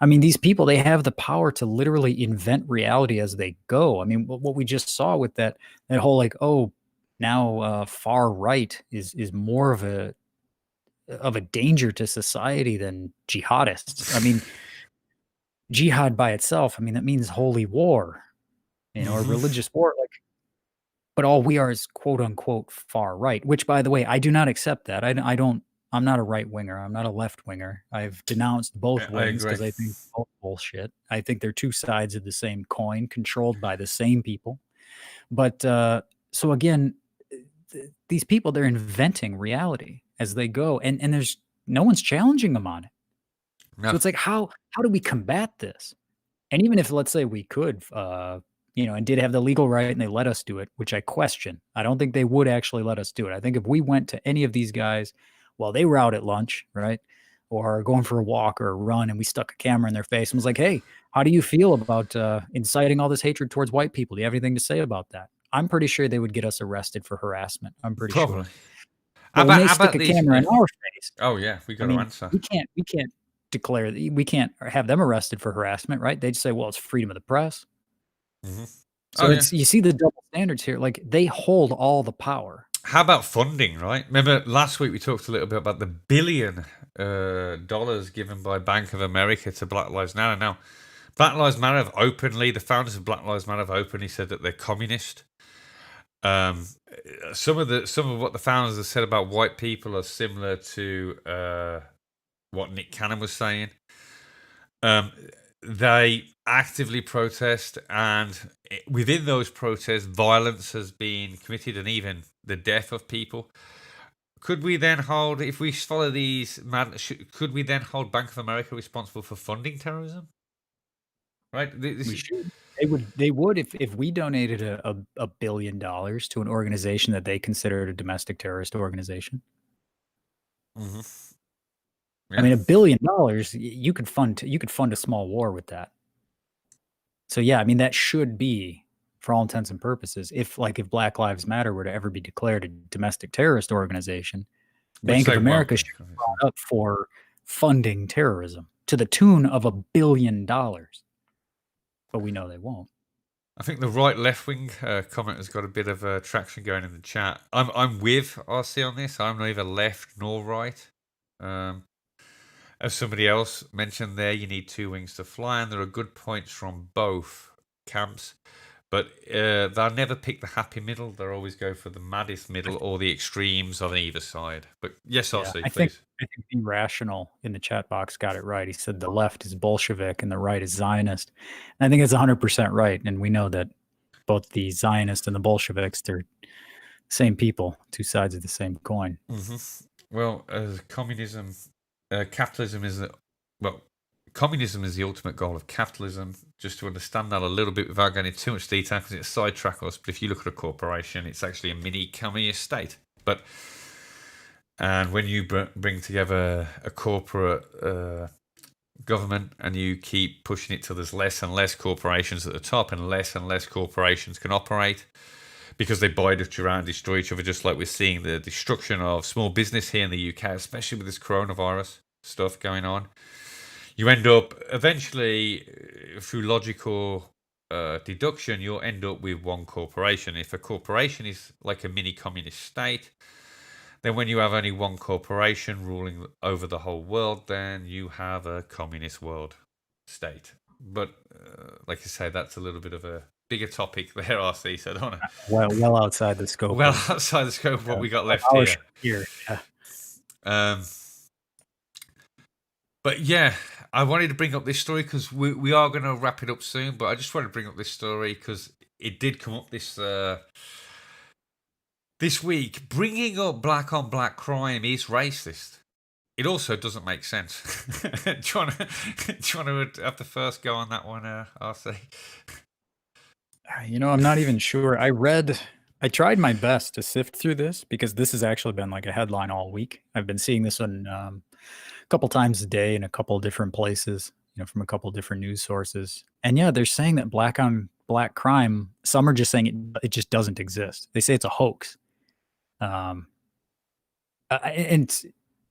I mean, these people, they have the power to literally invent reality as they go. I mean, what we just saw with that whole, like, oh, now far right is more of a danger to society than jihadists. I mean, jihad by itself, I mean, that means holy war, or religious war. Like, but all we are is quote unquote far right, which, by the way, I do not accept that. I'm not a right winger. I'm not a left winger. I've denounced both Yeah, I wings because agree. I think it's both bullshit. I think they're two sides of the same coin, controlled by the same people. But so again, these people, they're inventing reality as they go, and there's no one's challenging them on it. So No. it's like, how do we combat this? And even if, let's say, we could, and did have the legal right and they let us do it, which I question. I don't think they would actually let us do it. I think if we went to any of these guys while they were out at lunch, right, or going for a walk or a run, and we stuck a camera in their face and was like, "Hey, how do you feel about inciting all this hatred towards white people? Do you have anything to say about that?" I'm pretty sure they would get us arrested for harassment. I'm pretty sure. Probably. But when they How stick about a these? camera in our face, Oh yeah, we I got to mean, answer. we can't declare that we can't have them arrested for harassment, right? They'd say, "Well, it's freedom of the press." hmm So Oh yeah. it's, you see the double standards here. Like, they hold all the power. How about funding, right? Remember last week we talked a little bit about the $1 billion dollars given by Bank of America to Black Lives Matter. Now, Black Lives Matter have openly, the founders of Black Lives Matter have openly said that they're communist. Some of what the founders have said about white people are similar to what Nick Cannon was saying. They actively protest, and within those protests, violence has been committed, and even the death of people. Could we then hold, if we follow these, could we then hold Bank of America responsible for funding terrorism? Right? We should. They would if we donated $1 billion to an organization that they considered a domestic terrorist organization. Mm-hmm. I mean, $1 billion, you could fund a small war with that. So yeah, I mean, that should be, for all intents and purposes, if Black Lives Matter were to ever be declared a domestic terrorist organization, Bank of America should be brought up for funding terrorism to the tune of $1 billion. But we know they won't. I think the right left wing comment has got a bit of traction going in the chat. I'm with RC on this. I'm neither left nor right. As somebody else mentioned there, you need two wings to fly, and there are good points from both camps. But they'll never pick the happy middle. They'll always go for the maddest middle or the extremes on either side. But yes, RC, I please. think Irrational in the chat box got it right. He said the left is Bolshevik and the right is Zionist. And I think it's 100% right. And we know that both the Zionists and the Bolsheviks, they're same people, two sides of the same coin. Mm-hmm. Well, capitalism is communism is the ultimate goal of capitalism. Just to understand that a little bit without going into too much detail, because it's sidetrack us. But if you look at a corporation, it's actually a mini communist state. And when you bring together a corporate government and you keep pushing it till there's less and less corporations at the top, and less corporations can operate because they buy each other out and destroy each other, just like we're seeing the destruction of small business here in the UK, especially with this coronavirus stuff going on. You end up eventually, through logical deduction, you'll end up with one corporation. If a corporation is like a mini communist state, then when you have only one corporation ruling over the whole world, then you have a communist world state. But like I say, that's a little bit of a bigger topic there, RC. So I don't want to... Well outside the scope. Well outside the scope of what we got left here. Yeah. But yeah, I wanted to bring up this story because we are going to wrap it up soon. But I just wanted to bring up this story because it did come up this week. Bringing up black on black crime is racist. It also doesn't make sense. do you want to have the first go on that one, RC? I'm not even sure. I tried my best to sift through this because this has actually been like a headline all week. I've been seeing this on a couple times a day in a couple different places, from a couple different news sources. And yeah, they're saying that black on black crime, some are just saying it just doesn't exist. They say it's a hoax. And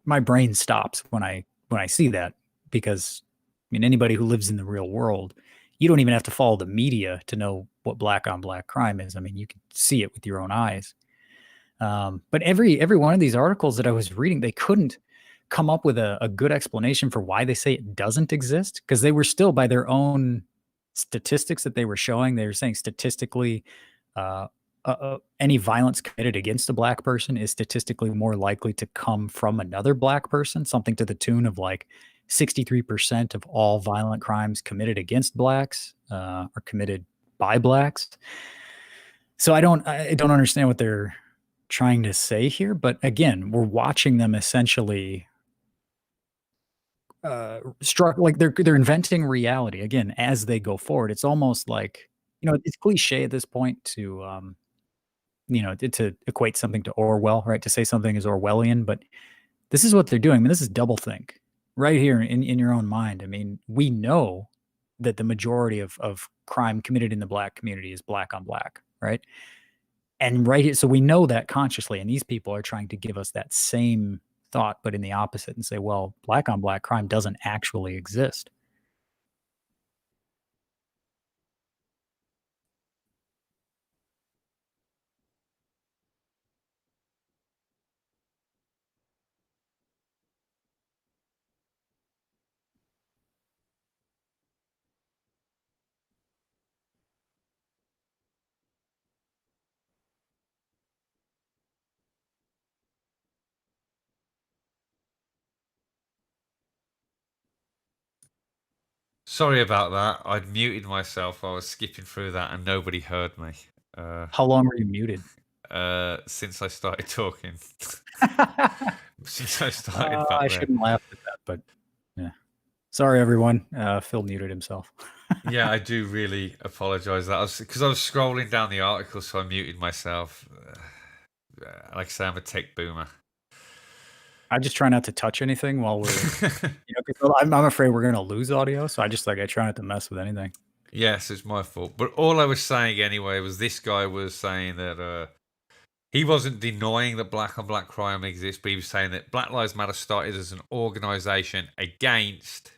my brain stops when I see that, because anybody who lives in the real world, you don't even have to follow the media to know what black on black crime is. You can see it with your own eyes. But every one of these articles that I was reading, they couldn't come up with a good explanation for why they say it doesn't exist, because they were still, by their own statistics that they were showing, they were saying statistically any violence committed against a black person is statistically more likely to come from another black person, something to the tune of like 63% of all violent crimes committed against blacks are committed by blacks. So I don't understand what they're trying to say here, but again, we're watching them essentially struck like they're inventing reality again as they go forward. It's almost like, it's cliche at this point to to equate something to Orwell, right? To say something is Orwellian, but this is what they're doing. I mean, this is doublethink right here in your own mind. I mean, we know that the majority of crime committed in the black community is black on black, right? And right here, so we know that consciously, and these people are trying to give us that same thought, but in the opposite, and say, well, black on black crime doesn't actually exist. Sorry about that. I'd muted myself. I was skipping through that, and nobody heard me. How long were you muted? Since I started talking. Since I started back I there. shouldn't laugh at that, but yeah. Sorry, everyone. Phil muted himself. Yeah, I do really apologise. That because I was scrolling down the article, so I muted myself. Like I say, I'm a tech boomer. I just try not to touch anything while we're, 'cause I'm afraid we're gonna lose audio, so I try not to mess with anything. Yes, it's my fault. But all I was saying anyway was this guy was saying that he wasn't denying that black on black crime exists, but he was saying that Black Lives Matter started as an organisation against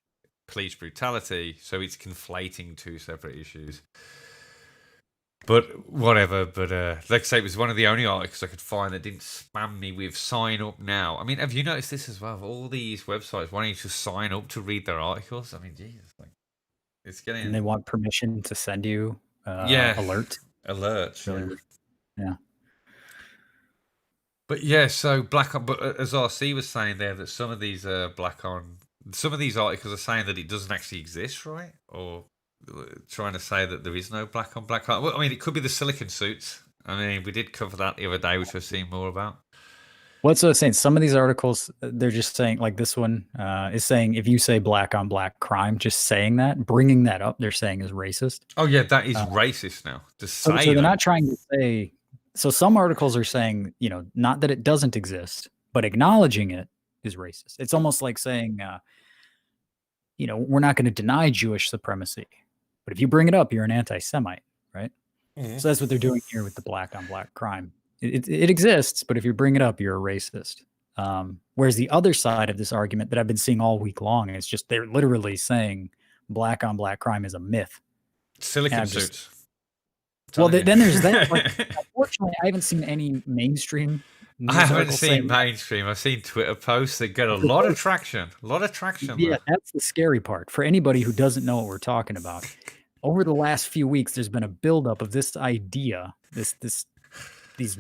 police brutality, so it's conflating two separate issues. But whatever. But like I say, it was one of the only articles I could find that didn't spam me with sign up now. I mean, have you noticed this as well? All these websites wanting you to sign up to read their articles. I mean, Jesus, like it's getting. And they want permission to send you alerts. Alerts. Really weird. Yeah. But yeah, so black on. But as RC was saying there, that some of these some of these articles are saying that it doesn't actually exist, right? Or trying to say that there is no black on black crime. Well, I mean, it could be the silicon suits. I mean, we did cover that the other day, which we've seen more about. What's I was saying? Some of these articles, they're just saying, like this one is saying, if you say black on black crime, just saying that, bringing that up, they're saying is racist. Oh yeah, that is racist now. So they're not trying to say. So some articles are saying, not that it doesn't exist, but acknowledging it is racist. It's almost like saying, we're not going to deny Jewish supremacy, but if you bring it up, you're an anti-Semite, right? Mm-hmm. So that's what they're doing here with the black on black crime. It exists, but if you bring it up, you're a racist. Whereas the other side of this argument that I've been seeing all week long is just they're literally saying black on black crime is a myth. Silicon suits. Well, then there's that. But unfortunately, I haven't seen any mainstream. I haven't seen mainstream. I've seen Twitter posts that get a lot of traction. Yeah, that's the scary part. For anybody who doesn't know what we're talking about, over the last few weeks, there's been a buildup of this idea. These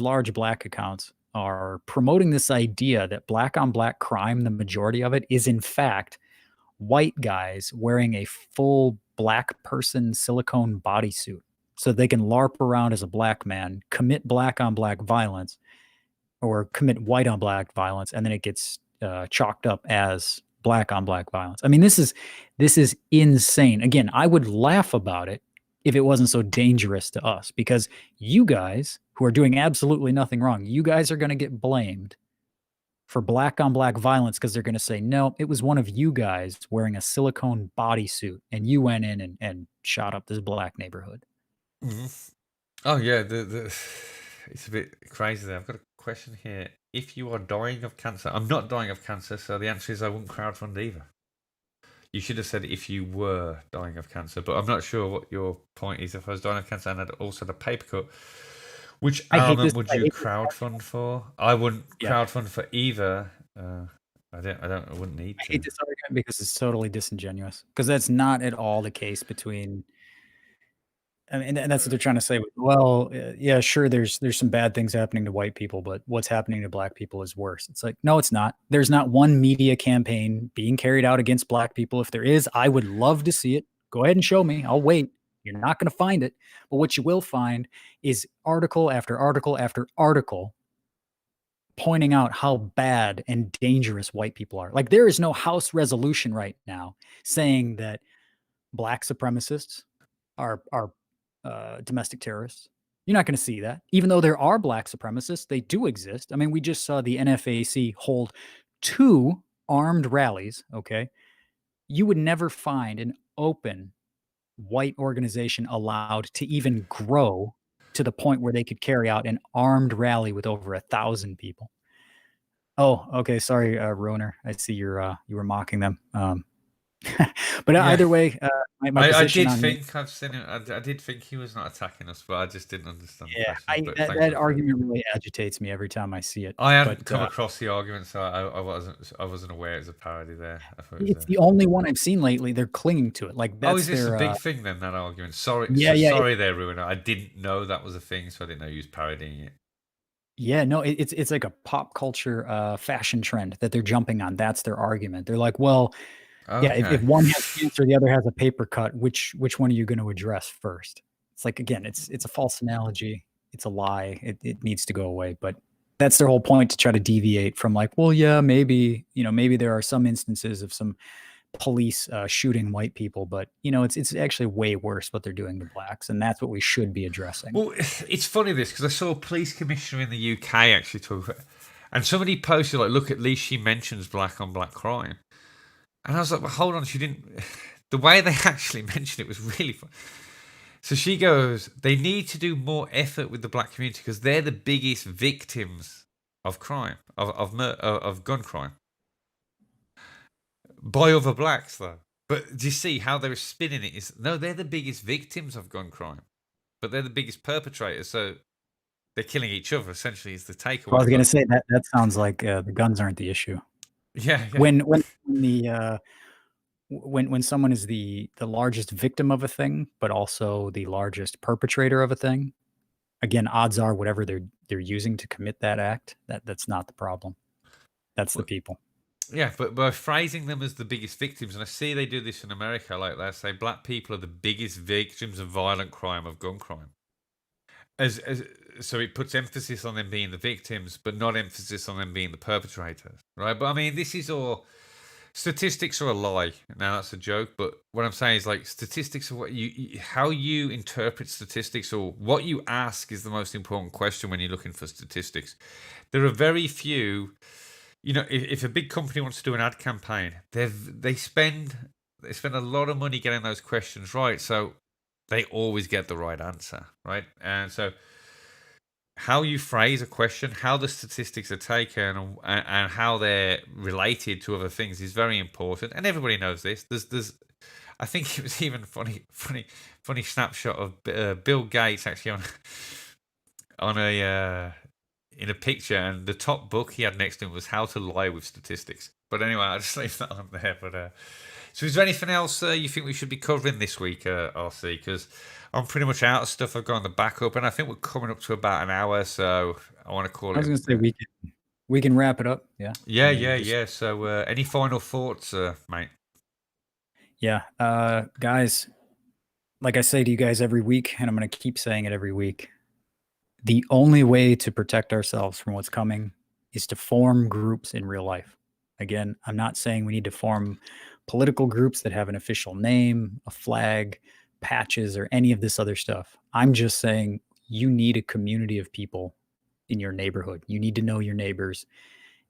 large black accounts are promoting this idea that black on black crime, the majority of it, is in fact white guys wearing a full black person silicone bodysuit so they can LARP around as a black man, commit black on black violence, or commit white on black violence, and then it gets chalked up as black on black violence. I mean, this is insane. Again, I would laugh about it if it wasn't so dangerous to us, because you guys who are doing absolutely nothing wrong, you guys are going to get blamed for black on black violence because they're going to say, no, it was one of you guys wearing a silicone bodysuit and you went in and shot up this black neighborhood. Mm-hmm. Oh yeah, it's a bit crazy there. I've got a question here. If you are dying of cancer, I'm not dying of cancer, so the answer is I wouldn't crowdfund either. You should have said if you were dying of cancer, but I'm not sure what your point is. If I was dying of cancer and had also had a paper cut, which element would you crowdfund for? I wouldn't crowdfund for either. I wouldn't need to. I hate this argument because it's totally disingenuous. Because that's not at all the case between. I mean, and that's what they're trying to say. Well, yeah, sure. There's some bad things happening to white people, but what's happening to black people is worse. It's like, no, it's not. There's not one media campaign being carried out against black people. If there is, I would love to see it. Go ahead and show me. I'll wait. You're not going to find it, but what you will find is article after article after article pointing out how bad and dangerous white people are. Like, there is no House resolution right now saying that black supremacists are domestic terrorists. You're not going to see that. Even though there are black supremacists, they do exist. I mean, we just saw the NFAC hold 2 armed rallies, okay? You would never find an open white organization allowed to even grow to the point where they could carry out an armed rally with over 1,000 people. Oh, okay. Sorry, Roner. I see you were mocking them. But Yeah. either way, my I position did on think I've seen it. I did think he was not attacking us, but I just didn't understand the yeah, question. But thanks that for- argument really agitates me every time I see it. I hadn't but, come across the argument, so I wasn't aware it was a parody there. I thought it was it's the only one I've seen lately. They're clinging to it. Like, that's oh, is this their a big thing then? That argument. Sorry, Yeah, yeah, sorry there, Ruiner. I didn't know that was a thing, so I didn't know you was parodying it. yeah, no, it's like a pop culture fashion trend that they're jumping on. That's their argument. They're like, well, yeah, if Okay. one has cancer, the other has a paper cut, which one are you going to address first? It's like, again, it's a false analogy. It's a lie. It needs to go away. But that's their whole point, to try to deviate from, like, well, yeah, maybe there are some instances of some police shooting white people, but it's actually way worse what they're doing to blacks, and that's what we should be addressing. Well, it's funny this, because I saw a police commissioner in the UK actually talk about it, and somebody posted, like, look, at least she mentions black on black crime. And I was like, well, hold on, she didn't. The way they actually mentioned it was really fun. So she goes, they need to do more effort with the black community because they're the biggest victims of crime, of gun crime. By other blacks, though. But do you see how they're spinning it? Is no, they're the biggest victims of gun crime, but they're the biggest perpetrators. So they're killing each other. Essentially, is the takeaway. Well, I was going to say that sounds like the guns aren't the issue. Yeah. When someone is the largest victim of a thing, but also the largest perpetrator of a thing, again, odds are whatever they're using to commit that act, that's not the problem. That's the people. Yeah, but by phrasing them as the biggest victims, and I see they do this in America, like they say black people are the biggest victims of violent crime, of gun crime. So it puts emphasis on them being the victims, but not emphasis on them being the perpetrators, right? But I mean, this is all statistics are a lie. Now that's a joke, but what I'm saying is, like, statistics are what how you interpret statistics, or what you ask is the most important question when you're looking for statistics. There are very few. If a big company wants to do an ad campaign, they spend a lot of money getting those questions right, so they always get the right answer, right? And so how you phrase a question, how the statistics are taken, and how they're related to other things is very important, and everybody knows this. There's I think it was even funny snapshot of Bill Gates actually on a in a picture, and the top book he had next to him was How to Lie with Statistics. But anyway, I'll just leave that on there. But so is there anything else you think we should be covering this week, RC? Because I'm pretty much out of stuff. I've gone the backup, and I think we're coming up to about an hour, so I want to call it. I was going to say we can wrap it up. Yeah. Yeah. So any final thoughts, mate? Yeah. Guys, like I say to you guys every week, and I'm going to keep saying it every week, the only way to protect ourselves from what's coming is to form groups in real life. Again, I'm not saying we need to form political groups that have an official name, a flag, patches, or any of this other stuff. I'm just saying you need a community of people in your neighborhood. You need to know your neighbors,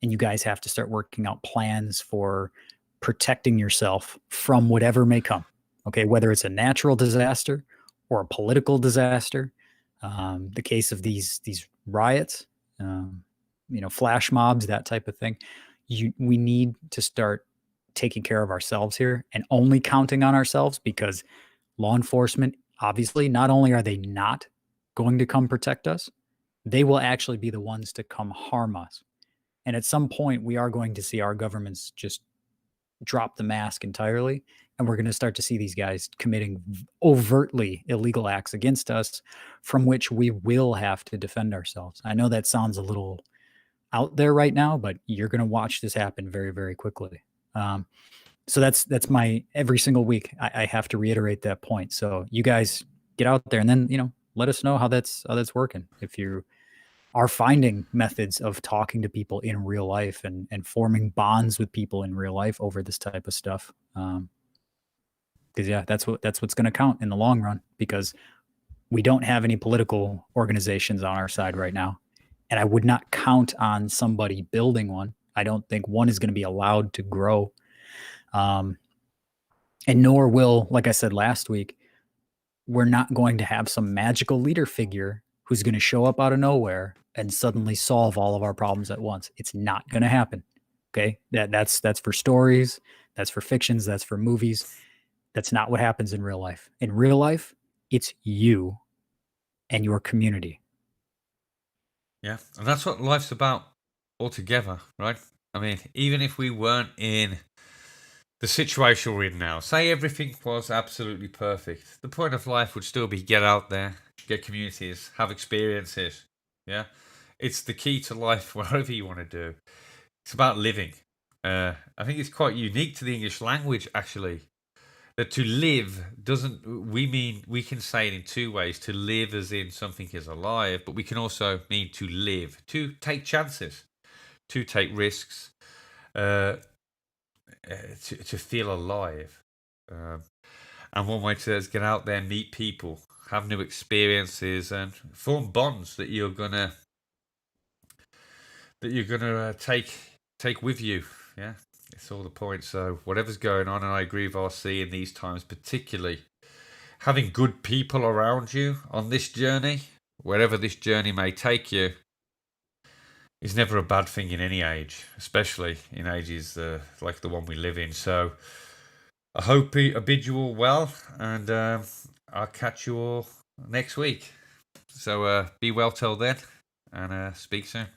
and you guys have to start working out plans for protecting yourself from whatever may come. Okay, whether it's a natural disaster or a political disaster. The case of these riots, flash mobs, that type of thing. We need to start taking care of ourselves here, and only counting on ourselves, because law enforcement, obviously, not only are they not going to come protect us, they will actually be the ones to come harm us. And at some point, we are going to see our governments just drop the mask entirely, and we're going to start to see these guys committing overtly illegal acts against us, from which we will have to defend ourselves. I know that sounds a little out there right now, but you're going to watch this happen very, very quickly. So that's my every single week. I have to reiterate that point. So you guys get out there, and then let us know how that's working. If you are finding methods of talking to people in real life and forming bonds with people in real life over this type of stuff. Because that's what's going to count in the long run, because we don't have any political organizations on our side right now. And I would not count on somebody building one. I don't think one is going to be allowed to grow. And nor will, like I said last week, we're not going to have some magical leader figure who's going to show up out of nowhere and suddenly solve all of our problems at once. It's not going to happen. Okay. That's for stories. That's for fictions. That's for movies. That's not what happens in real life. In real life, it's you and your community. Yeah, and that's what life's about altogether, right? I mean, even if we weren't in the situation we're in now, say everything was absolutely perfect, the point of life would still be get out there, get communities, have experiences. Yeah, it's the key to life, whatever you want to do. It's about living. I think it's quite unique to the English language, actually. That to live doesn't, we can say it in two ways. To live as in something is alive, but we can also mean to live, to take chances, to take risks, to feel alive. And one way to do is get out there, meet people, have new experiences, and form bonds that you're gonna take with you. Yeah. It's all the point. So whatever's going on, and I agree with RC in these times, particularly having good people around you on this journey, wherever this journey may take you, is never a bad thing in any age, especially in ages like the one we live in. So I hope I bid you all well, and I'll catch you all next week. So be well till then, and speak soon.